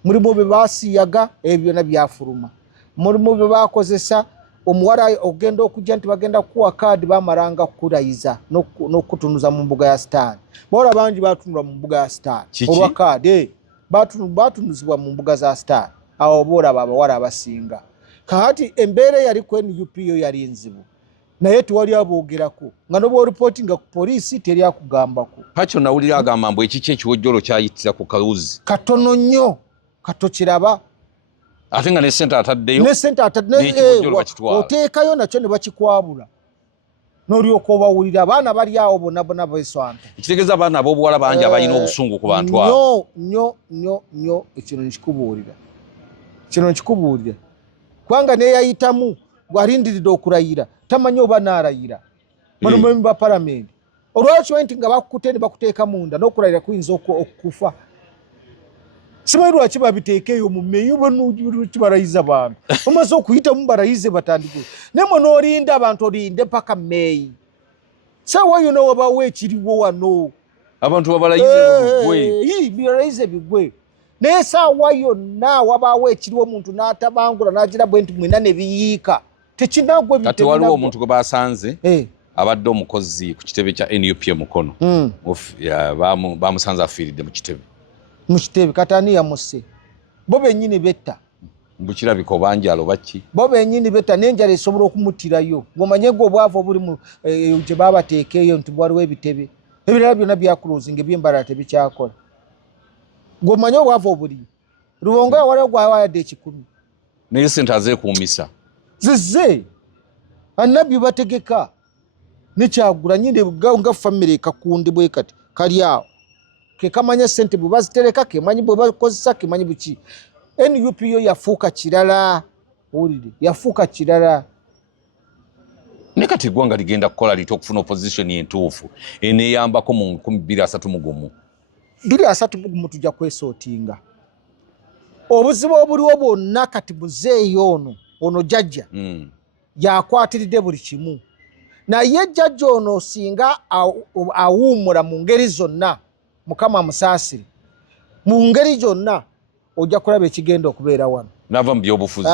mulimu bye baasiyaga ebyo byonna byafuluma mulimu bye bakozesa omuwala ogenda okujja nti bagenda kuwa kaadi bamalanga kukulayiza n'okutunuza mu mbuga ya Star bawala bangi baatunula mu mbuga ya Star olwa kaadi baatunuzibwa mu mbuga za Star awo boolaba abawala abasinga kati embeera yali ku NUP yo yali nzibu naye tewali aboogerako nga noba reportinga ku poliisi teri akugambako hakyo nawulira agamba mbu ekiki ekiwojjolo kyayitira ku kawuzi katono nnyo katokiraba ate nga nesente ataddeyo oteekayo nakyo ne bakikwabula n'olyoka obawulira abaana bali awo bonna beeswanta ekitegeeza abaana ab'obuwala bangi abalina obusungu ku bantu abo nnyo kino nkikubuulira kubanga neyayitamu bwalindiridde okulayira tamanyi oba naalayira bano ba palamenti olwakyo nti nga bakukute ne bakuteeka munda n'okulayira kuyinza okufa simanyi lwaki babiteeka eyo mu mmeeyi kibalayiza bantu bamaze okuyitamu balayize batandike nemwe n'olinda abantu olinde paka mmeeyi saawa yonna wabawo ekiriwo wano abantu babalayize bigwe naye saawa yonna wabaawo ekiriwo omuntu n'atabangula n'agira bwe nti mwena ne biyiika tekinagwe kati waliwo omuntu gwe basanze abadde omukozi ku kitebe kya NUP mukono bamusanze afiiridde mu kitebe kati ani yamusse bo bennyini betta bukirabika obanjalo baki bo bennyini betta n'enjala esobola okumutirayo ng'omanye gwe obwavu obuli gye baabateekeeyo nti waliwo ebitebe ebirala byonna byakulozinga eby'embalala tebikyakola ng'omanye obwavu obuli Rubongo waliwo gwawayadde 1,000 naye sente azeekuumisa zize annabbi bategeka nekyagula nyine nga famire kakundi bwe kati kali awo ke kamanya sente bwe bazitereka ke manyi bwe bakozesa ke manyi buki NUP yo yafuuka kirala owulire yafuuka kirala ne kati eggwanga ligenda kukola liti okufuna opposition entuufu eneeyambako mu 2031 2031 tujja kwesootinga obuzibu obuliwo bwonna kati muzeeyi ono jjajja yakwatiridde buli kimu naye jjajja ono singa awuumula mu ngeri zonna mukama amusaasire mu ngeri gyonna ojja kulaba ekigenda okubeera wano nava mu byobufuzi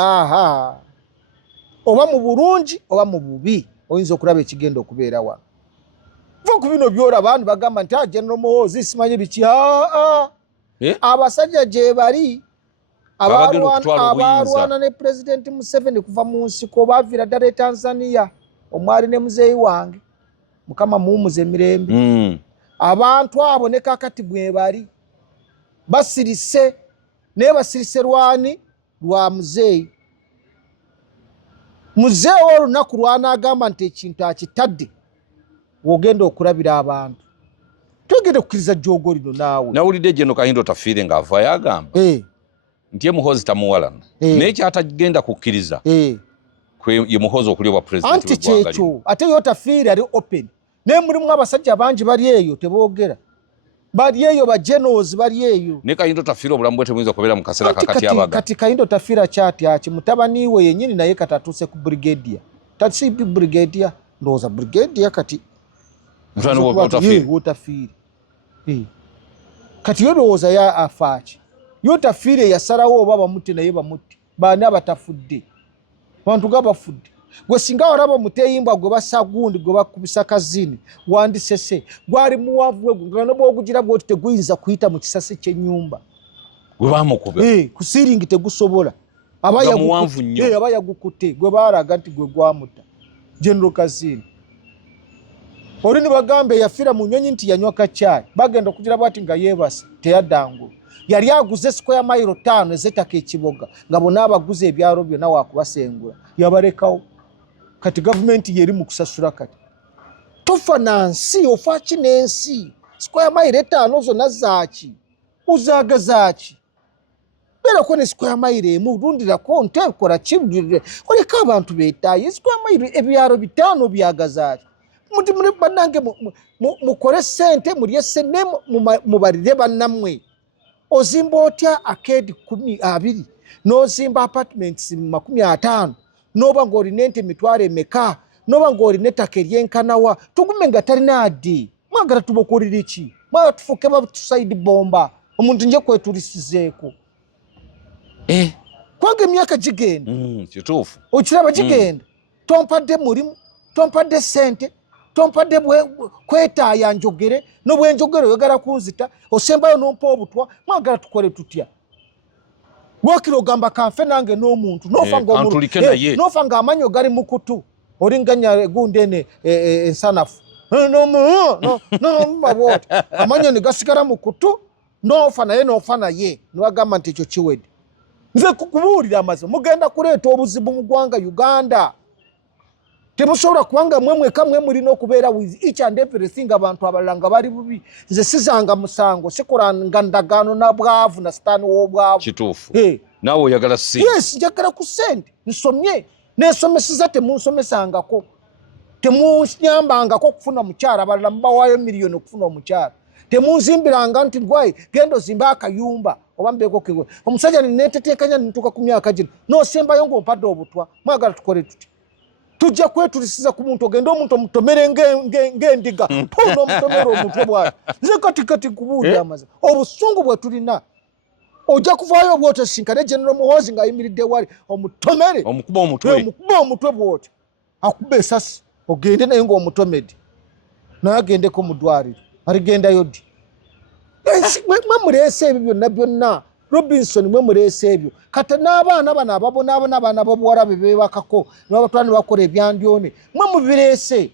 oba mu bulungi oba mu bubi oyinza okulaba ekigenda okubeera wano va ku bino byolaba bandi bagamba nti General Muhoozi simanyi biki abasajja gye bali abalwana ne President Museveni kuva mu nsiko baviira ddala e Tanzania omwali ne muzeeyi wange mukama muwumuze emirembe abantu abo ne kakati bwe bali basirise naye basirise lwani lwa muzeeyi olunaku lwanaagamba nti ekintu akitadde wogenda okulabira abantu togenda kukkiriza jjoogo lino naawe nawulidde General Kahindo tafiire ng'avaayo agamba nti ye Muhoozi tamuwalana naye kyatagenda kukkiriza ye Muhoozi okuli obwa pulezidenti anti kyekyo ate yo tafiire ali open naye mulimu abasajja bangi bali eyo teboogera bali eyo bajenoozi bali eyo ne Kahindo tafiire obulamu bwe temuyinza kubeera mu kaseera kakati abaga kati Kahindo tafiira kyati mutabani we yennyini naye kati atuuse ku brigadier tasi brigadier ndowooza brigadier kati wotafiire kati yo ndowooza ya afaaki yo tafiire yasalawo oba bamutte naye bamutte baani abatafudde bantu gabafudde gwe singa olaba muteeyimbwa gwe bassa gundi gwe bakubisa kazini wandisese gwali muwanvu we gwe bwogugira bwoti teguyinza kuyita mu kisasi ky'ennyumba gwe bamukuba ku siiringi tegusobola aba yagukutte gwe baalaga nti gwe gwamutta General Kazini oli ne bagamba yafiira mu nnyonyi nti yanywa kacaayi bagenda okugira bwati nga yeebase teyaddangu yali aguze square mile 5 ezettaka ekiboga nga bonna abaguze ebyalo byonna waakubasengula yabalekawo kati gavumenti yeri mu kusasula kati tofa na nsi ofa ki n'ensi square mile 5 zonna zaaki uzaaga zaaki beerako ne square mile emu lundirako nte kola kibulire oleka abantu beetaayi square mile ebyalo 5 byagazaaki muti bannange mukole ssente mulye ssenne mubalire bannammwe ozimba otya akedi 20 n'ozimba apartments 50 n'oba ng'olina ente emitwalo emeka n'oba ng'olina ettaka eryenkanawa tugume nga talina addi mwagala tubakolera ki mwagala tufuuke batusaidi bomba omuntu nje kwetulisizeeko kubanga emyaka gigenda kituufu okiraba gigenda tompadde mulimu tompadde ssente tompadde kwetaaya njogere n'obwenjogere oyagala kunzita osembayo n'ompa obutwa mwagala tukole tutya Wakiro ogamba kanfe nange n'omuntu nofa ng'amanyo gali mu kutu olinganya gundi ene ensanafu amanyo ne gasigala mu kutu nofa naye niwagamba nti ekyo kiwedde nze kukubuulira amazima mugenda kuleeta obuzibu mu ggwanga Uganda temusobola kubanga mweka mulina okubeera with each and everything abantu abalala nga bali bubi nze sizanga musango sikolanga ndagaano na bwavu na sitaani w'obwavu kituufu naawe oyagala ssente yes njagala ku ssente nsomye n'ensomeseza temunsomesangako temunyambangako okufuna omukyala abalala mubawaayo miliyoni okufuna omukyala temunzimbiranga nti gwayi genda ozimbe akayumba oba mbeeko kegwe omusajja neteteekanya nituuka ku myaka gino n'osembayo ng'ompadde obutwa mwagala tukole tuti tujja kwetulisiza ku muntu ogenda omuntu omutomere ng'endiga pona omutomere omutwe bwati nze kati kubuulira amazima obusungu bwe tulina ojja kuvaayo bwotosinkane General Muhoozi ng'ayimiridde wali omutomere omukuba omutwe bwoti akuba esasi ogende naye ng'omutomedi naye agendeko mu ddwaliro aligendayo ddi mwe muleese ebyo byonna Robinson mwe muleese ebyo kata n'abaana bano ababonaabona abaana b'obuwala be beebakako n'abatwala ne bakola ebyandyone mwe mubireese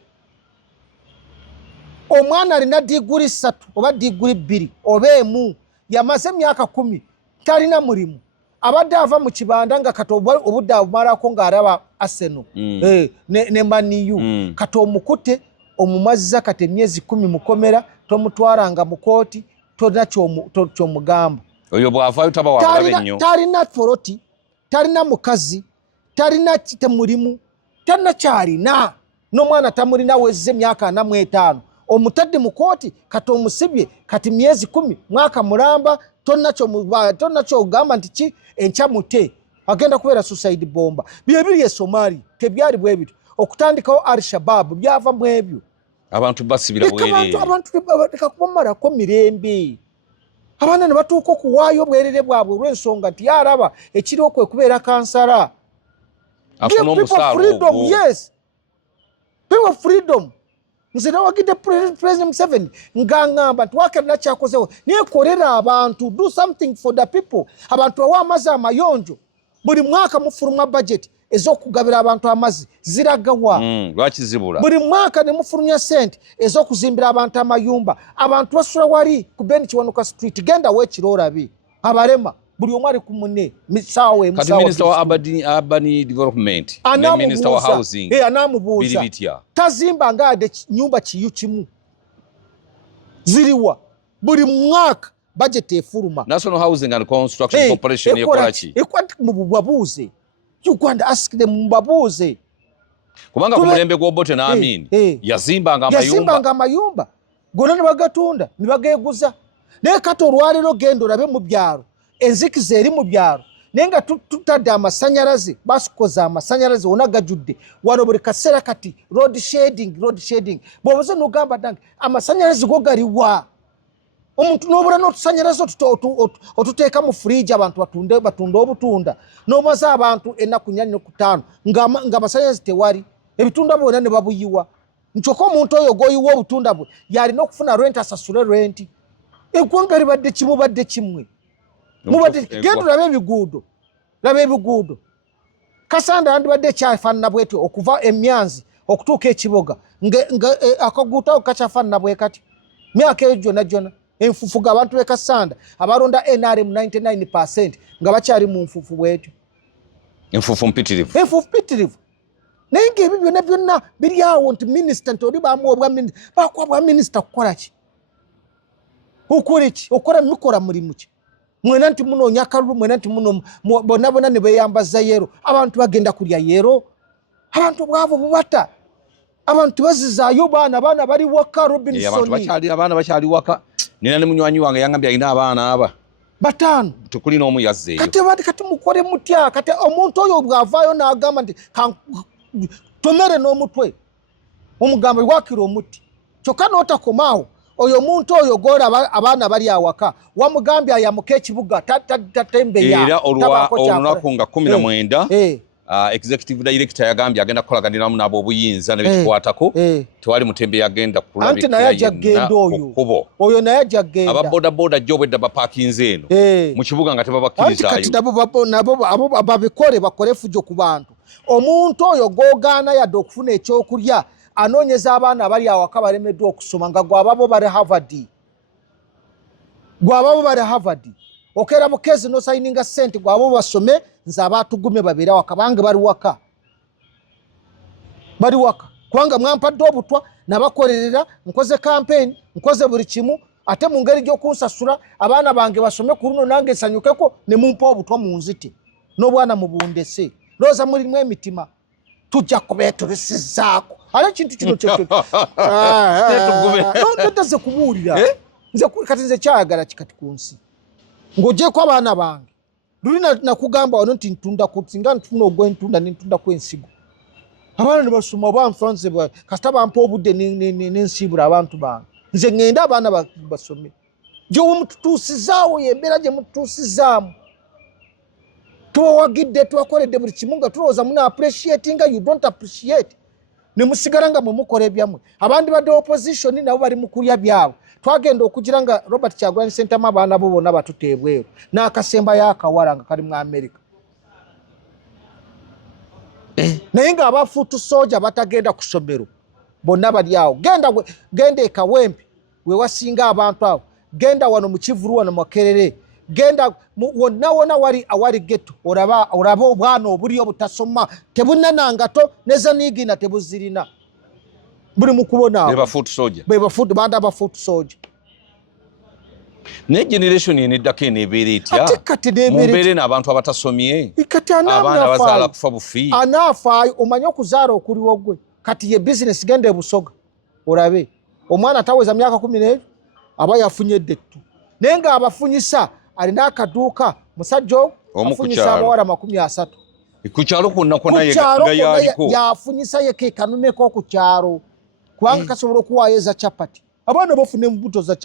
omwana alina diguli 3 oba diguli 2 oba emu yamaze emyaka 10 talina mulimu abadde ava mu kibanda nga kati obudde abumalako ng'alaba Arsenal ne Maniyu kati omukute omumazza kati emyezi 10 mukomera tomutwalanga mu kooti tolina kyomugamba. Oyo bw'avaayo taba wabulabe nnyo. Talina foroti, talina mukazi, talina temulimu, talina kyalina. N'omwana tamulina wezze emyaka 45. Omutadde mu kooti kati omusibye kati myezi 10 mwaka mulamba tonna kyogamba nti ki enkya agenda kubeera suicide bomba. Byebiri e Somali tebyali bwe bityo. Okutandikawo Al-Shabaab byava mu ebyo. Abantu basibira bwerere. Abantu kubamalako mirembe. Abaana ne batuuka okuwaayo obwerere bwabwe olw'ensonga nti yaraba ekiriwo kwe kubeera kansala. Afuna omusaala ogwo. Yes. People freedom. Nze nawagidde President Museveni ngangamba nti wakerina kyakozewo nekolera abantu, do something for the people. Abantu awa amazi amayonjo buli mwaka mufuluma budget ez'okugabira abantu amazi ziragawa. Lwakizibula. Buli mwaka ne mufulumya sente ez'okuzimbira abantu amayumba. Abantu basula wali ku Ben Kiwanuka Street genda wekiro olabe abalema buli omu ali ku munne misawe kati Minister wa Urban Development ne Minister wa Housing anamubuuza tazimba ngade nyumba kiyu kimu ziriwa buli mwaka budget efuluma. National Housing and Construction Corporation ekola ki? Ekwati mubabuuze. Uganda ask them mubabuuze. Kubanga ku mulembe gw'Obote n'Amin yazimbanga amayumba gonna ne bagatunda ne bageeguza. Naye kati olwaliro genda olabe mu byalo enzikiza eri mu byalo naye nga tutadde amasanyalaze basikoza amasanyalaze wonna gajudde wano buli kaseera kati road shading bw'obuze n'ogamba nange amasanyalaze go galiwa omuntu n'obula n'otusanyalaze otuteeka mu fridge abantu batunda obutunda n'omaze abantu ennaku 4 ku 5 nga amasanyalaze tewali ebitunda byonna ne babuyiwa nkyokka omuntu oyo goyiwa obutunda bwe yalina okufuna rent asasule rent. Eggwanga libadde kimubadde kimwe genda laba ebiguudo Kasanda yandibadde ekyafaanana bwetyo okuva emyanzi okutuuka ekiboga akaguutawo kakyafaanana bwe kati myaka eyo gyonna enfufuga abantu b'e Kasanda abalonda NRM 99% nga bakyali mu nfufu bwetyo enfufu mpitirivu naye ng'ebyo byonna biri awo nti minisita nti oli bakuwa minisita kukola ki okora mikola mulimu ki mwena nti munoonya kalulu mwena nti muno bonna ne beeyambaza yero abantu bagenda kulya yero abantu bwabo bubata abantu bazizaayo baana bali waka Robinson abaana bakyali waka nina ne munywanyi wange yangambye alina abaana aba 5 tukuli n'omu yazzeeyo kati mukole mutya kati omuntu oyo bw'avaayo n'agamba nti tomere n'omutwe omugamba wakira omuti kyokka n'otakomaawo oyo muntu oyo gora abaana bali awaka wamugambye ayamuke ekibuga tatembeya era olunaku nga 19 executive director yagambye agenda kukolaganira mu nabo obuyinza nebikwatako tewali mutembe yagenda kulabika naye agenda oyo naye agenda aba boda jobedda bapakinze eno mu kibuga nga tebabakirizayo kati nabo babikore bakore fujo ku bantu omuntu oyo gogaana yadde okufuna ekyokulya anoonyeza abaana bali awaka balemeddwa okusoma nga gwababo bali Harvard okera bukezi nosayininga sente gwabo basome nze abatugume babeera waka bange bali waka kubanga mwampadde obutwa nabakolerera nkoze campaign nkoze buli kimu ate mu ngeri gy'okunsasula abaana bange basome ku luno nange nsanyukeko ne mumpa obutwa mu nzite n'obwana mubundese looza mulimu emitima tujja kubeetulisizzaako ale kintu kino ntaze kubuulira kati nze kyayagala kikati ku nsi ng'ogyeko abaana bange luli nakugamba wano nti ntunda singa ntufuna ogwentunda nentunda kw'ensigo abaana ne basoma banfanse kasita bampa obudde nensiibula abantu bange nze ŋŋenda abaana basome gyewe mututuusizaawo yembeera gye mututuusizaamu tuwawagidde tuwakoledde buli kimu nga tulowooza muna appreciate nga you don't appreciate ne musigala nga mwe mukola ebyammwe abandi badde opposition nabo bali mu kulya byabwe twagenda okugira nga Robert Kyagulanyi Ssentamu abaana bo bonna batuteebweru n'akasemba y'akawala nga kali mu America naye nga abafuutu soja batagenda ku ssomero bonna bali awo genda e Kawempe we wasinga abantu awo genda wano mu Kivulu wano Makerere genda wonna awali ghetto olaba obwana obuli obutasoma tebunanangato nezaniigina tebuzirina buli mu kubona awo beba foot soldier banda ba foot soldier ne generation eneddako enebeera etya mumbeere n'abantu abatasomye abaana bazaala kufa bufi anafaayo omanye okuzaala okuliwo gwe kati ye business genda ebusoga olabe omwana ataweza myaka 10 aba yafunye ddettu naye nga abafunyisa alina akaduuka musajja afunyisa abawala 30 ku kyalo kwonna kwonna nga yaliko yafunyisa ye ke kanumeko ku kyalo kubanga kasobola okuwaayo eza chapati abaana bafune embuto za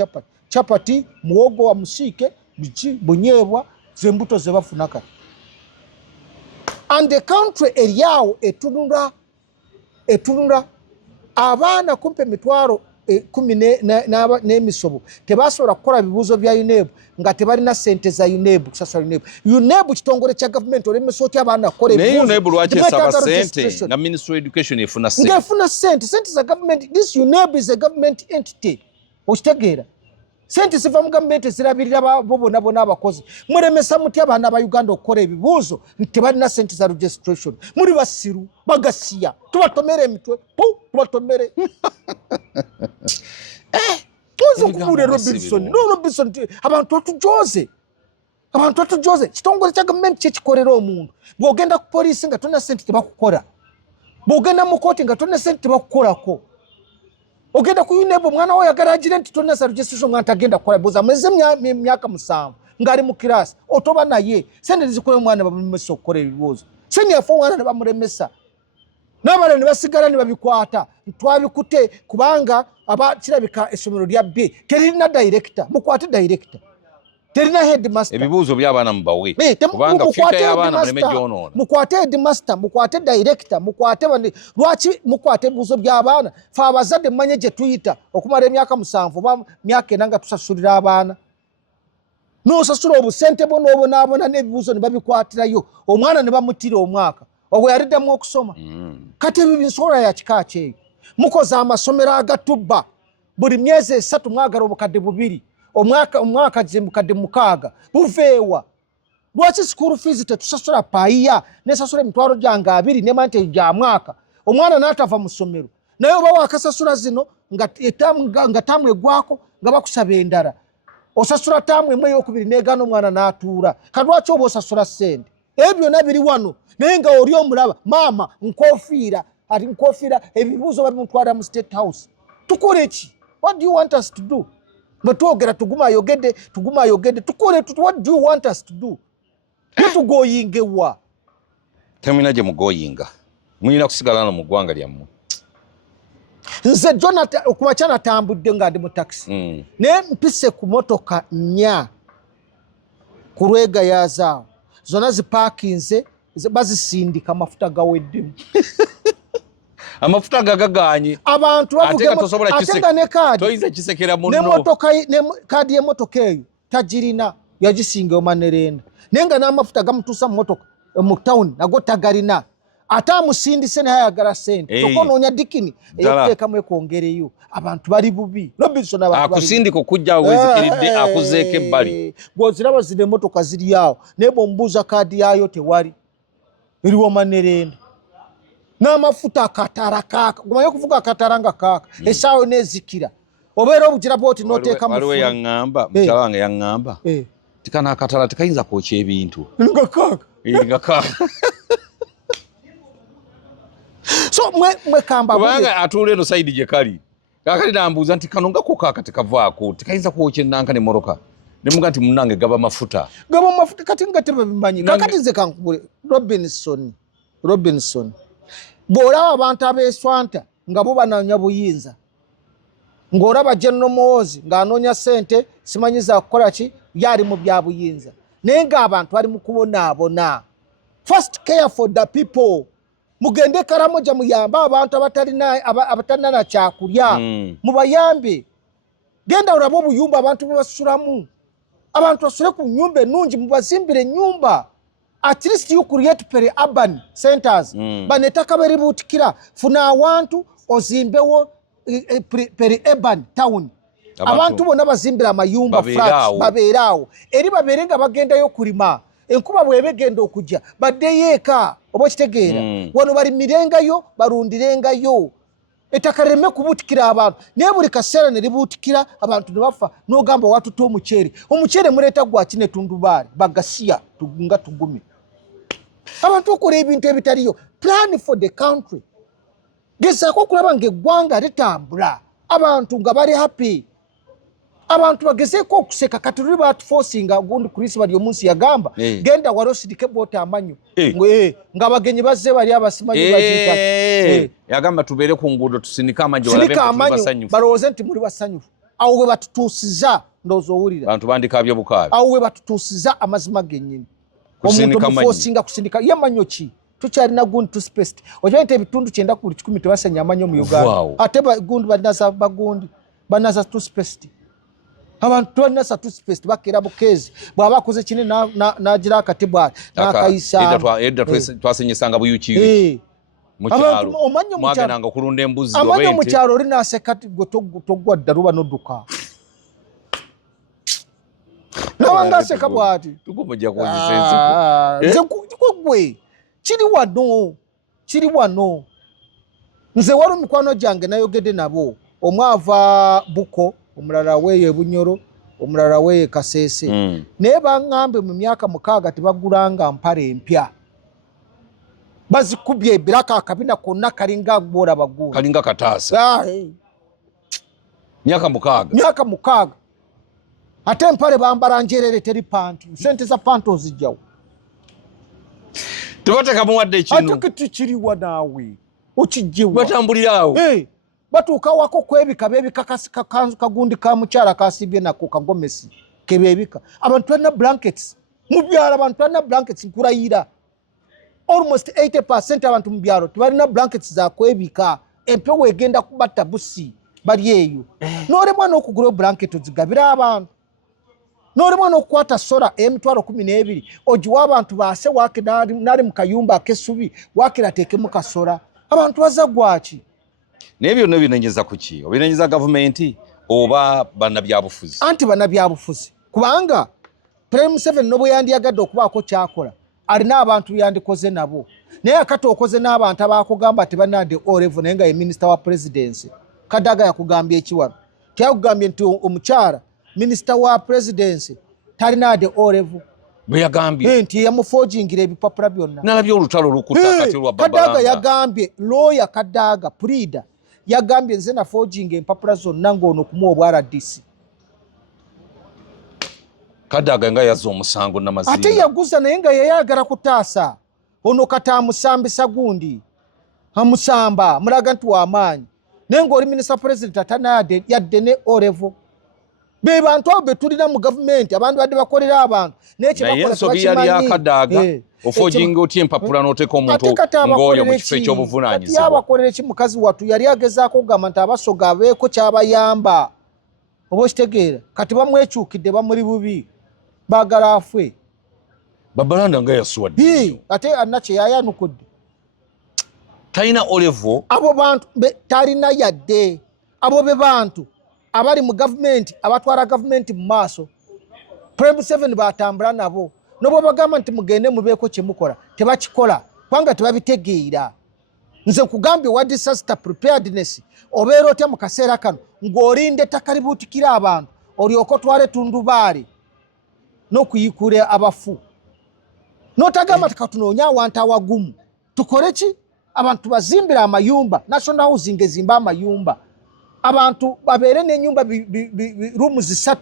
chapati muwogo wa musiike biki bunyeebwa ze mbuto ze bafuna kati and the country eryawo etunula abaana kumpe mitwaro 10 n'emisobo tebasobola kukola bibuuzo bya UNEB nga tebalina sente za UNEB kusasula UNEB kitongole kya government olemesa otya abaana kukola ebibuuzo naye UNEB lwaki esaba sente nga Ministry of Education efuna sente za government. This UNEB is a government entity okitegeera sente ziva mu gavumenti zirabirira bo bonna abakozi mulemesa mutya abaana ba Uganda okukola ebibuuzo nti tebalina sente za registration muri basiru bagasiya tubatomere emitwe tubatomere tuzi okubula Robinson abantu atujoze kitongole kya gavumenti kyekikolera omuntu bw'ogenda ku poliisi nga tolina sente tebakukola bw'ogenda mu kooti nga tolina sente tebakukolako ogenda ku UNEB mwana wo yagala agire nti tolina za registration nga ntagenda kukola buza mwezi myaka 7 ng'ali mu kirasi otoba naye sente zikola omwana bamulemesa okukola ebibuuzo sente yafa omwana ne bamulemesa n'abaana ne basigala ne babikwata twabikute kubanga kirabika essomero lya B terina director mukwate director terina headmaster ebibuuzo by'abaana mubawe kubanga future y'abaana muleme gyonoona mukwate headmaster mukwate director mukwate bane lwaki mukwate ebibuuzo by'abaana fa abazadde mmanye gye tuyita okumala emyaka 7 oba myaka 4 nga tusasulira abaana n'osasula obusente bonaabona n'ebibuuzo ne babikwatirayo omwana ne bamutira omwaka ogwo yaliddamu okusoma kati ebyo binsobola ya kika kyeyo mukoze amasomero agatubba buli myezi 3 mwagala obukadde 2 omwaka zembukadde 6 buveewa lwaki school fees tetusasula paiya nesasula emitwalo gyange 2 ne mante gya mwaka omwana n'atava mu ssomero naye oba wakasasula zino nga tamu egwako nga bakusaba endala osasula tamu emwe ey'okubiri negana omwana n'atuula kalwaki oba osasula sente ebyo byonna biri wano naye nga oli omulaba maama nkofiira ati nkofiira ebibuuzo babimutwala mu State House tukole ki? What do you want us to do? Matwogera tuguma ayogedde tukole what do you want us to do? Tugoyingewa temina gye mugoyinga mulina kusigala no mu ggwanga lyammwe. Nze Jonathan okumacha natambudde nga ndi mu taxi naye mpise ku motoka 4 ku lwega yazaawo zona zipakinze bazisindika amafuta gaweddemu amafuta gagaganye abantu bavuga atenga ne kadi toyize kisekera munno ne motoka ne kadi ye motoka eyo tajirina yagisinga omanerenda nenga n'amafuta gamutusa mu motoka mu town nago tagalina atamusindise naye ayagala sente tokonoonya dikini eyokuteekamu ekwongereyo abantu bali bubi Robinson abantu akusindika okujja wezikiridde akuzeeko ebbali bw'oziraba zino emmotoka ziri awo naye bw'omubuuza kaadi yaayo tewali eriwo manerenda n'amafuta akatara kaaka gumanye okuvuga akatara nga kaaka essaawa n'ezikira obeera obugira bwoti n'oteekamu waliwo yaŋŋamba mukyala wange yaŋŋamba tikana akatala tekayinza kwokya ebintu nga kaaka so mwe kamba kubanga atuula eno sayidi gye kali kaakali nambuuza nti kano nga kokaaka tekavaako tekayinza kwokya ennanka ne moroka ne muga nti munnange gaba mafuta kati nga tebabimanyi kakati nze kankubule Robinson bw'olaba abantu abeeswanta nga bo banoonya buyinza ng'olaba General Muhoozi ng'anoonya sente simanyi za kukola ki byali mu bya buyinza naye ng'abantu bali mu kubonaabona. First care for the people. Mugende Karamoja muyambe abantu abatalina na kyakulya mubayambe. Genda olaba obuyumba abantu bwebasulamu abantu basule ku nyumba ennungi mubazimbire ennyumba. At least you create peri-urban centers. Banetaka beribuutikira funa awantu ozimbewo peri-urban town. Abantu bonna bazimbira amayumba flats babeeraawo eri babeere nga bagendayo kulima enkuba bwebegenda okujja baddeyo eka oba kitegeera wano balimirengayo balundirengayo ettaka lireme kubuutikira abantu naye buli kaseera ne libuutikira abantu ne bafa n'ogamba watuta omuceere muleeta gwaki ne tundubaali bagasiya nga tugumi abantu okola ebintu ebitaliyo plan for the country gezaako okulaba ng'eggwanga litambula abantu nga bali happy abantu bagezeeko okuseka kati luli batufosinga gundi Chris bali omunsi yagamba genda wali osirike boota amanyo nga abagenyi bazze bali abasimanyi bajiika yagamba tubeere ku nguudo tusinika amanyo basanyufu balowooze nti muli basanyufu awo we batutuusiza ndowooza owulira abantu bandikaabye bukaabi awo we batutuusiza amazima gennyini omuntu omufosinga kusindika ye manyo ki tukyalina gundi tuspest okimanyi nti ebitundu 9 ku 10 tebasenya amanyo mu Uganda ate gundi balinaza bagundi banaza tuspest abantu tulina tuspest bakera bukeezi bw'aba akoze kine n'agira akati bw'ati n'akayisa edda twasenyesanga buyuki mukyalo mwagenanga okulunda embuzi amanyo mu kyalo oli n'aseka gwe toggwa dda luba n'odduka nawe ng'aseka bw'ati tugomojja kukozesa ensiku gwe kiri wano nze wali mikwano gyange nayogedde nabo omwava buko omulala weeye Bunyoro omulala weeye Kasese naye baŋŋambe mu myaka 6 tebagulanga mpale empya bazikubye ebiraka akabina konna kalinga gbora bagula kalinga kataasa myaka 6 ate empale bambala njerere teri panti sente za panto zijjawo tubateka muwadde kino ate kiri naawe okijjewa batambulirawo batuuka wako kwebika bebika kagundi ka mukyala kasibye nako kagomesi kebebika abantu balina blankets mu byalo abantu balina blankets nkulayira almost 80% abantu mu byalo tebalina blankets za kwebika empewo egenda kubatta busi bali eyo n'olemwa n'okugula blanket ozigabira abantu n'olemwa n'okukwata sola emitwalo 12 ogiwa abantu baase wake nali mu kayumba ak'essubi wakira ateekemu kasola abantu baza gwaki naye byonna binenyeza kuki obinenyeza gavumenti oba bannabyabufuzi anti bannabyabufuzi kubanga Prime 7 n'obwe yandiyagadde okubaako kyakola alina abantu yandikoze nabo naye akati okoze n'abantu abaakugamba tebanade O-level naye nga ye minisita wa presidency Kadaga yakugambye ekiwano kyakugambye nti omukyala minisita wa presidency talinade O-level bwe yagambye nti yamufojingira ebipapula byonna nalabye olutalo lukuta kati lwa Kadaga yagambye lawyer Kadaga pleader yagambye nze na forging empapula zonna ng'ono kumuwa obwa RDC Kadaga nga yazza omusango n'amazima ate yaguza naye nga yayagala kutaasa ono kati amusambisa gundi amusamba mulaga nti w'amaanyi naye ng'oli minisita president atanayadde yadde ne O-level be bantu abo be tulina mu gavumenti abantu badde bakolera abantu naye kyebakola ensobi yali ya Kadaga ofojinga otya empapula n'oteeka omuntu ng'oyo mu kifo ekyobuvunaanyizibwa yabakolera eki mukazi wattu yali agezaako okugamba nti abasoga abeeko kyabayamba oba okitegeera kati bamwekyukidde bamuli bubi baagala afwe Babalanda nga yaswadde ate alina kye yayanukudde talina O-level abo bantu talina yadde abo be bantu abali mu gavumenti abatwala gavumenti mu maaso Prime 7 batambula nabo nobwo bagamba nti mugende mubeeko kye mukola tebakikola kubanga tebabitegeera nze nkugambye wa disaster preparedness obeera otya mu kaseera kano ng'olinde ettaka libuutikira abantu olyoka otwale tundubaali n'okuyikuula abafu n'otagamba tikatunoonya awantu awagumu tukole ki abantu bazimbira amayumba national housing ezimba amayumba abantu babeere n'ennyumba rumu 3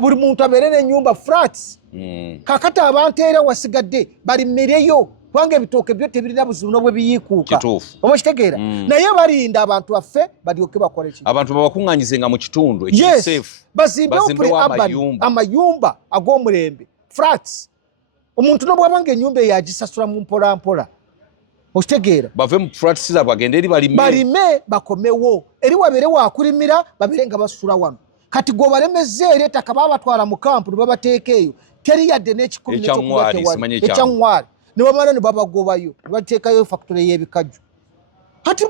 buli muntu abeere n'ennyumba flats kakati abantu era wasigadde balimireyo kubanga ebitooke byo tebirina buzibu n'obwe biyiikuuka oba kitegeera naye balinda abantu baffe balyoke bakole ki abantu babakuŋŋanyizenga mu kitundu ekisafe bazimbewo amayumba ag'omulembe flats omuntu n'obwabanga ennyumba eyo agisasula mu mpolampola okitegeera bave mu flats zaabwe bagende eri balime bakomewo eri wabeere wakulimira babeere nga basula wano kati gwobalemezza eri ettaka babatwala mu kampu ne babateeka eyo teri yadde n'ekikumi ekyaŋŋwali ne bamala ne babagobayo ne bateekayo factory y'ebikajjo kati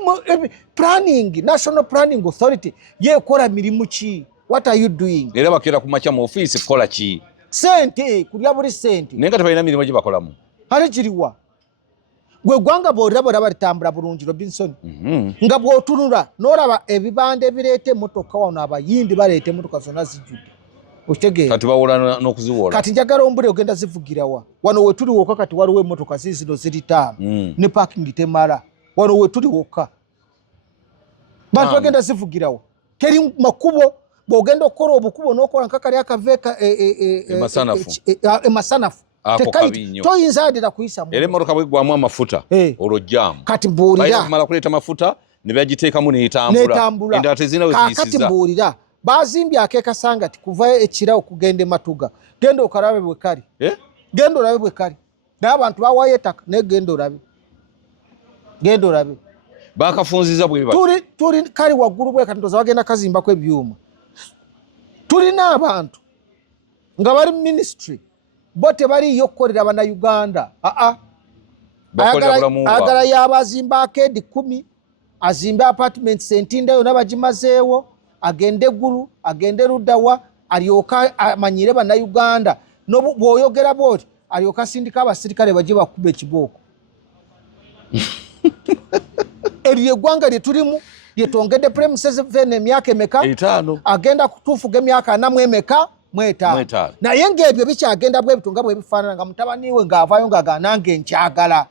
planning national planning authority yeekola mirimu ki what are you doing era bakeera ku makya mu ofiisi kukola ki sente kulya buli sente naye nga tebalina mirimu gye bakolamu ate kiriwa gwe gwanga bw'olaba litambula bulungi Robinson nga bw'otunula n'olaba ebibande ebireeta emmotoka wano abayindi baleeta emmotoka zonna zijjudde okitegeera kati bawola n'okuziwola kati njagala ombule ogenda zivugirawa wano we tuli wokka kati waliwo emmotoka zino ziri ttaano ne parking temala wano we tuli wokka bantu bagenda zivugirawa teri makubo bw'ogenda okukola obukubo n'okola nkakali akaveeka emasanafu toyinza adira kuyisa era emmotoka bwegwamu amafuta olwojjaamu kati mbuulira kumala kuleeta mafuta ne bagiteekamu n'etambula endala tezirina we ziyisiza kati mbuulira bazimbye akeekasanga ti kuva ekira okugenda ematuga genda okalabe bwe kali genda olabe bwe kali naye abantu bawayo ettaka naye genda olabe bakafunziza bwe tuli kali waggulu bwe kati ndoza bagenda kazimbako ebyuma tulina abantu nga bali ministry bo tebaliyo okukolera bannayuganda ayagala y'abazimba akeedi 10 azimbe apartments Sentinda yonna bagimazeewo agende eggulu agende luddawa alyoka amanyire bannayuganda bw'oyogera bwoti alyoka asindika abasirikale baje bakuba ekibooko eryo eggwanga lye tulimu lyetwongedde premises vene emyaka emeka 5 agenda kutuufuga emyaka 45 naye ng'ebyo bikyagenda bwe bitunga bwe bifaanana nga mutabani we ng'avaayo ng'agaa nange nkyagala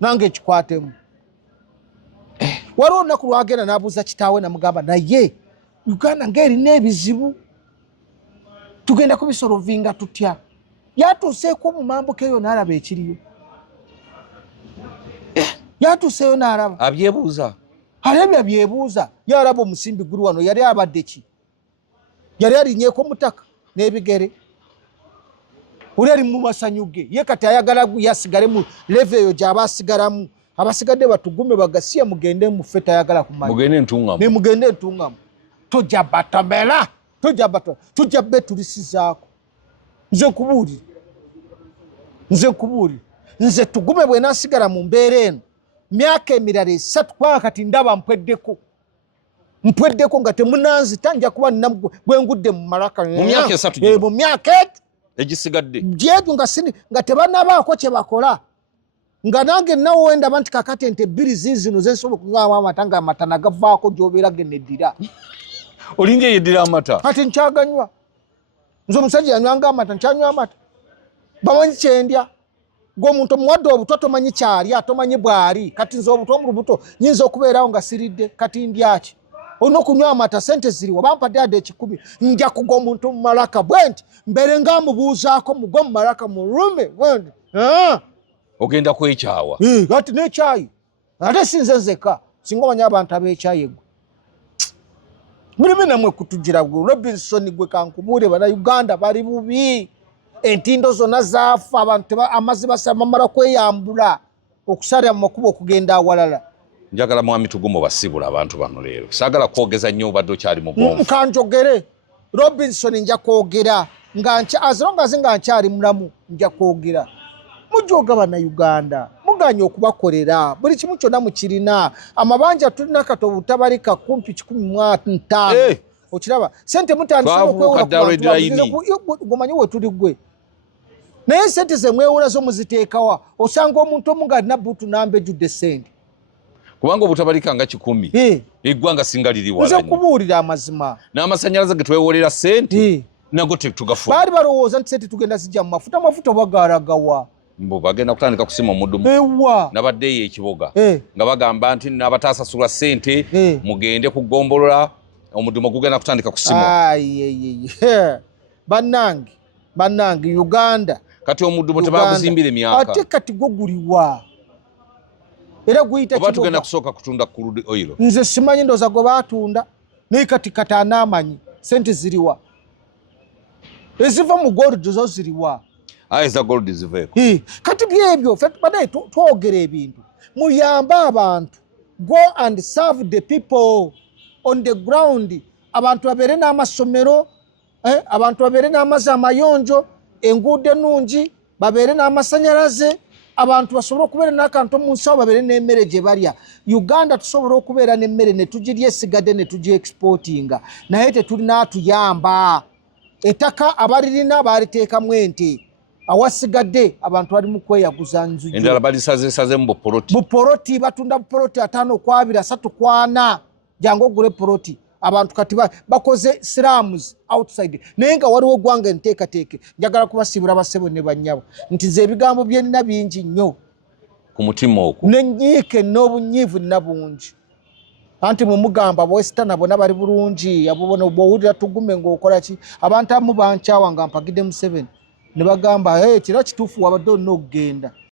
nange nkikwatemu waliwo olunaku lwagenda n'abuuza kitaawe namugamba naye Uganda ng'erina ebizibu tugenda kubisolovinga tutya yatuuseeko mu mambuka eyo n'alaba ekiriyo yatuuseeyo n'alaba abyebuuza alabya byebuuza yalaba omusimbi guli wano yali abadde ki yali alinyeeko mutaka n'ebigere oli ali mu masanyu ge ye kati ayagala yasigale mu leve eyo gy'aba asigalamu abasigadde batugume bagasiya mugende mufe tayagala kumanya mugende entungamu tujja batomera tujja be tulisizaako nze nkubuulire nze tugume bwe naasigala mu mbeera eno myaka emirala 3 kubanga kati ndaba mpweddeko nga temunanzita nja kuba nina gwengudde mu malaka mu myaka 3 mu myaka egisigadde gyetu nga tebanabaako kye bakola nga nange nawo ndaba nti kakati ente 2 ziizino zensobola okunywamu amata nga amata nagavaako gy'obeera geneddira olinga eyeddira amata kati nkyaganywa nze omusajja yanywanga amata nkyanywa amata bamanyi kyendya gw'omuntu omuwadde obuto tomanyi kyalya tomanyi bw'ali kati nze obuto mu lubuto nyinza okubeerawo nga siridde kati ndyaki olina okunywa amata sente ziriwa bampadde adde 10 nja kugwa omuntu mu malaka bwe nti mbere ngaamubuuzaako mugwe mu malaka mulume bwendi ogenda kwekyawa kati n'ekyayi ate sinze nzeka singa omanya abantu ab'ekyayi egwe mulimu namwe kutugira gwe Robinson gwe kankubuule bannayuganda bali bubi entindo zonna zaafa abantu amazzi bamala kweyambula okusalira mu makubo okugenda awalala njagala mwami tugumu basibula abantu bano leero saagala kwogeza nnyo obadde okyali mu bwonfu kanjogere Robinson nja kwogera azilongazi nga nkyali mulamu nja kwogera mujoga bannayuganda muganya okubakolera buli kimu kyonna mukirina amabanja tulina kati obutabalika kumpi 15 okiraba sente mutandisa okwewola we tuli gwe naye sente zemwewola zo muziteekawa osanga omuntu omu nga alina buutu namba ejjudde sente kubanga obutabalika nga 10 eggwanga singa liri wala nze kubuulira amazima n'amasannyalaze ge twewolera sente nago tetugafuna baali balowooza nti sente tugenda zijja mu mafuta bagalagawa mbo bagenda kutandika kusima omudumu nabadde eyo ekiboga nga bagamba nti n'abataasasula sente mugende kugombolola omudumu gugenda kutandika kusimwa bannange Uganda kati omudumu tebaguzimbira emyaka ate kati gwo guliwa era guyita kiboga oba tugenda kusooka kutunda crude oil nze simanyi ndooza gwe baatunda naye kati anaamanyi sente ziriwa eziva mu gold zo ziriwa eza gold ziveeko kati byebyo banaye twogera ebintu muyambe abantu go and serve the people on the ground abantu babeere n'amasomero abantu babeere n'amazzi amayonjo enguudo ennungi babeere n'amasanyalaze abantu basobole okubeera n'akantu mu nsawo babeere n'emmere gye balya Uganda tusobola okubeera n'emmere ne tugirya esigadde ne tugiexportinga naye tetulina atuyamba ettaka abalirina baaliteekamu ente awasigadde abantu bali mu kweyaguza nzujjo endala balisaze mu poloti batunda poloti 5 kwa 2 3 kwa 4 jango gure poloti abantu kati bakoze slums outside naye nga waliwo gwanga enteekateeke njagala kubasibula basebo ne banyabo nti ze ebigambo byenina bingi nnyo ku mutima okwo nenyiike n'obunyiivu nabungi anti mumugamba bwesita nabona bali bulungi abo bona bwowulira tugume ng'okola ki abantu amu bankyawa nga mpagidde mu 7 ne bagamba kira kituufu wabadde olina okugenda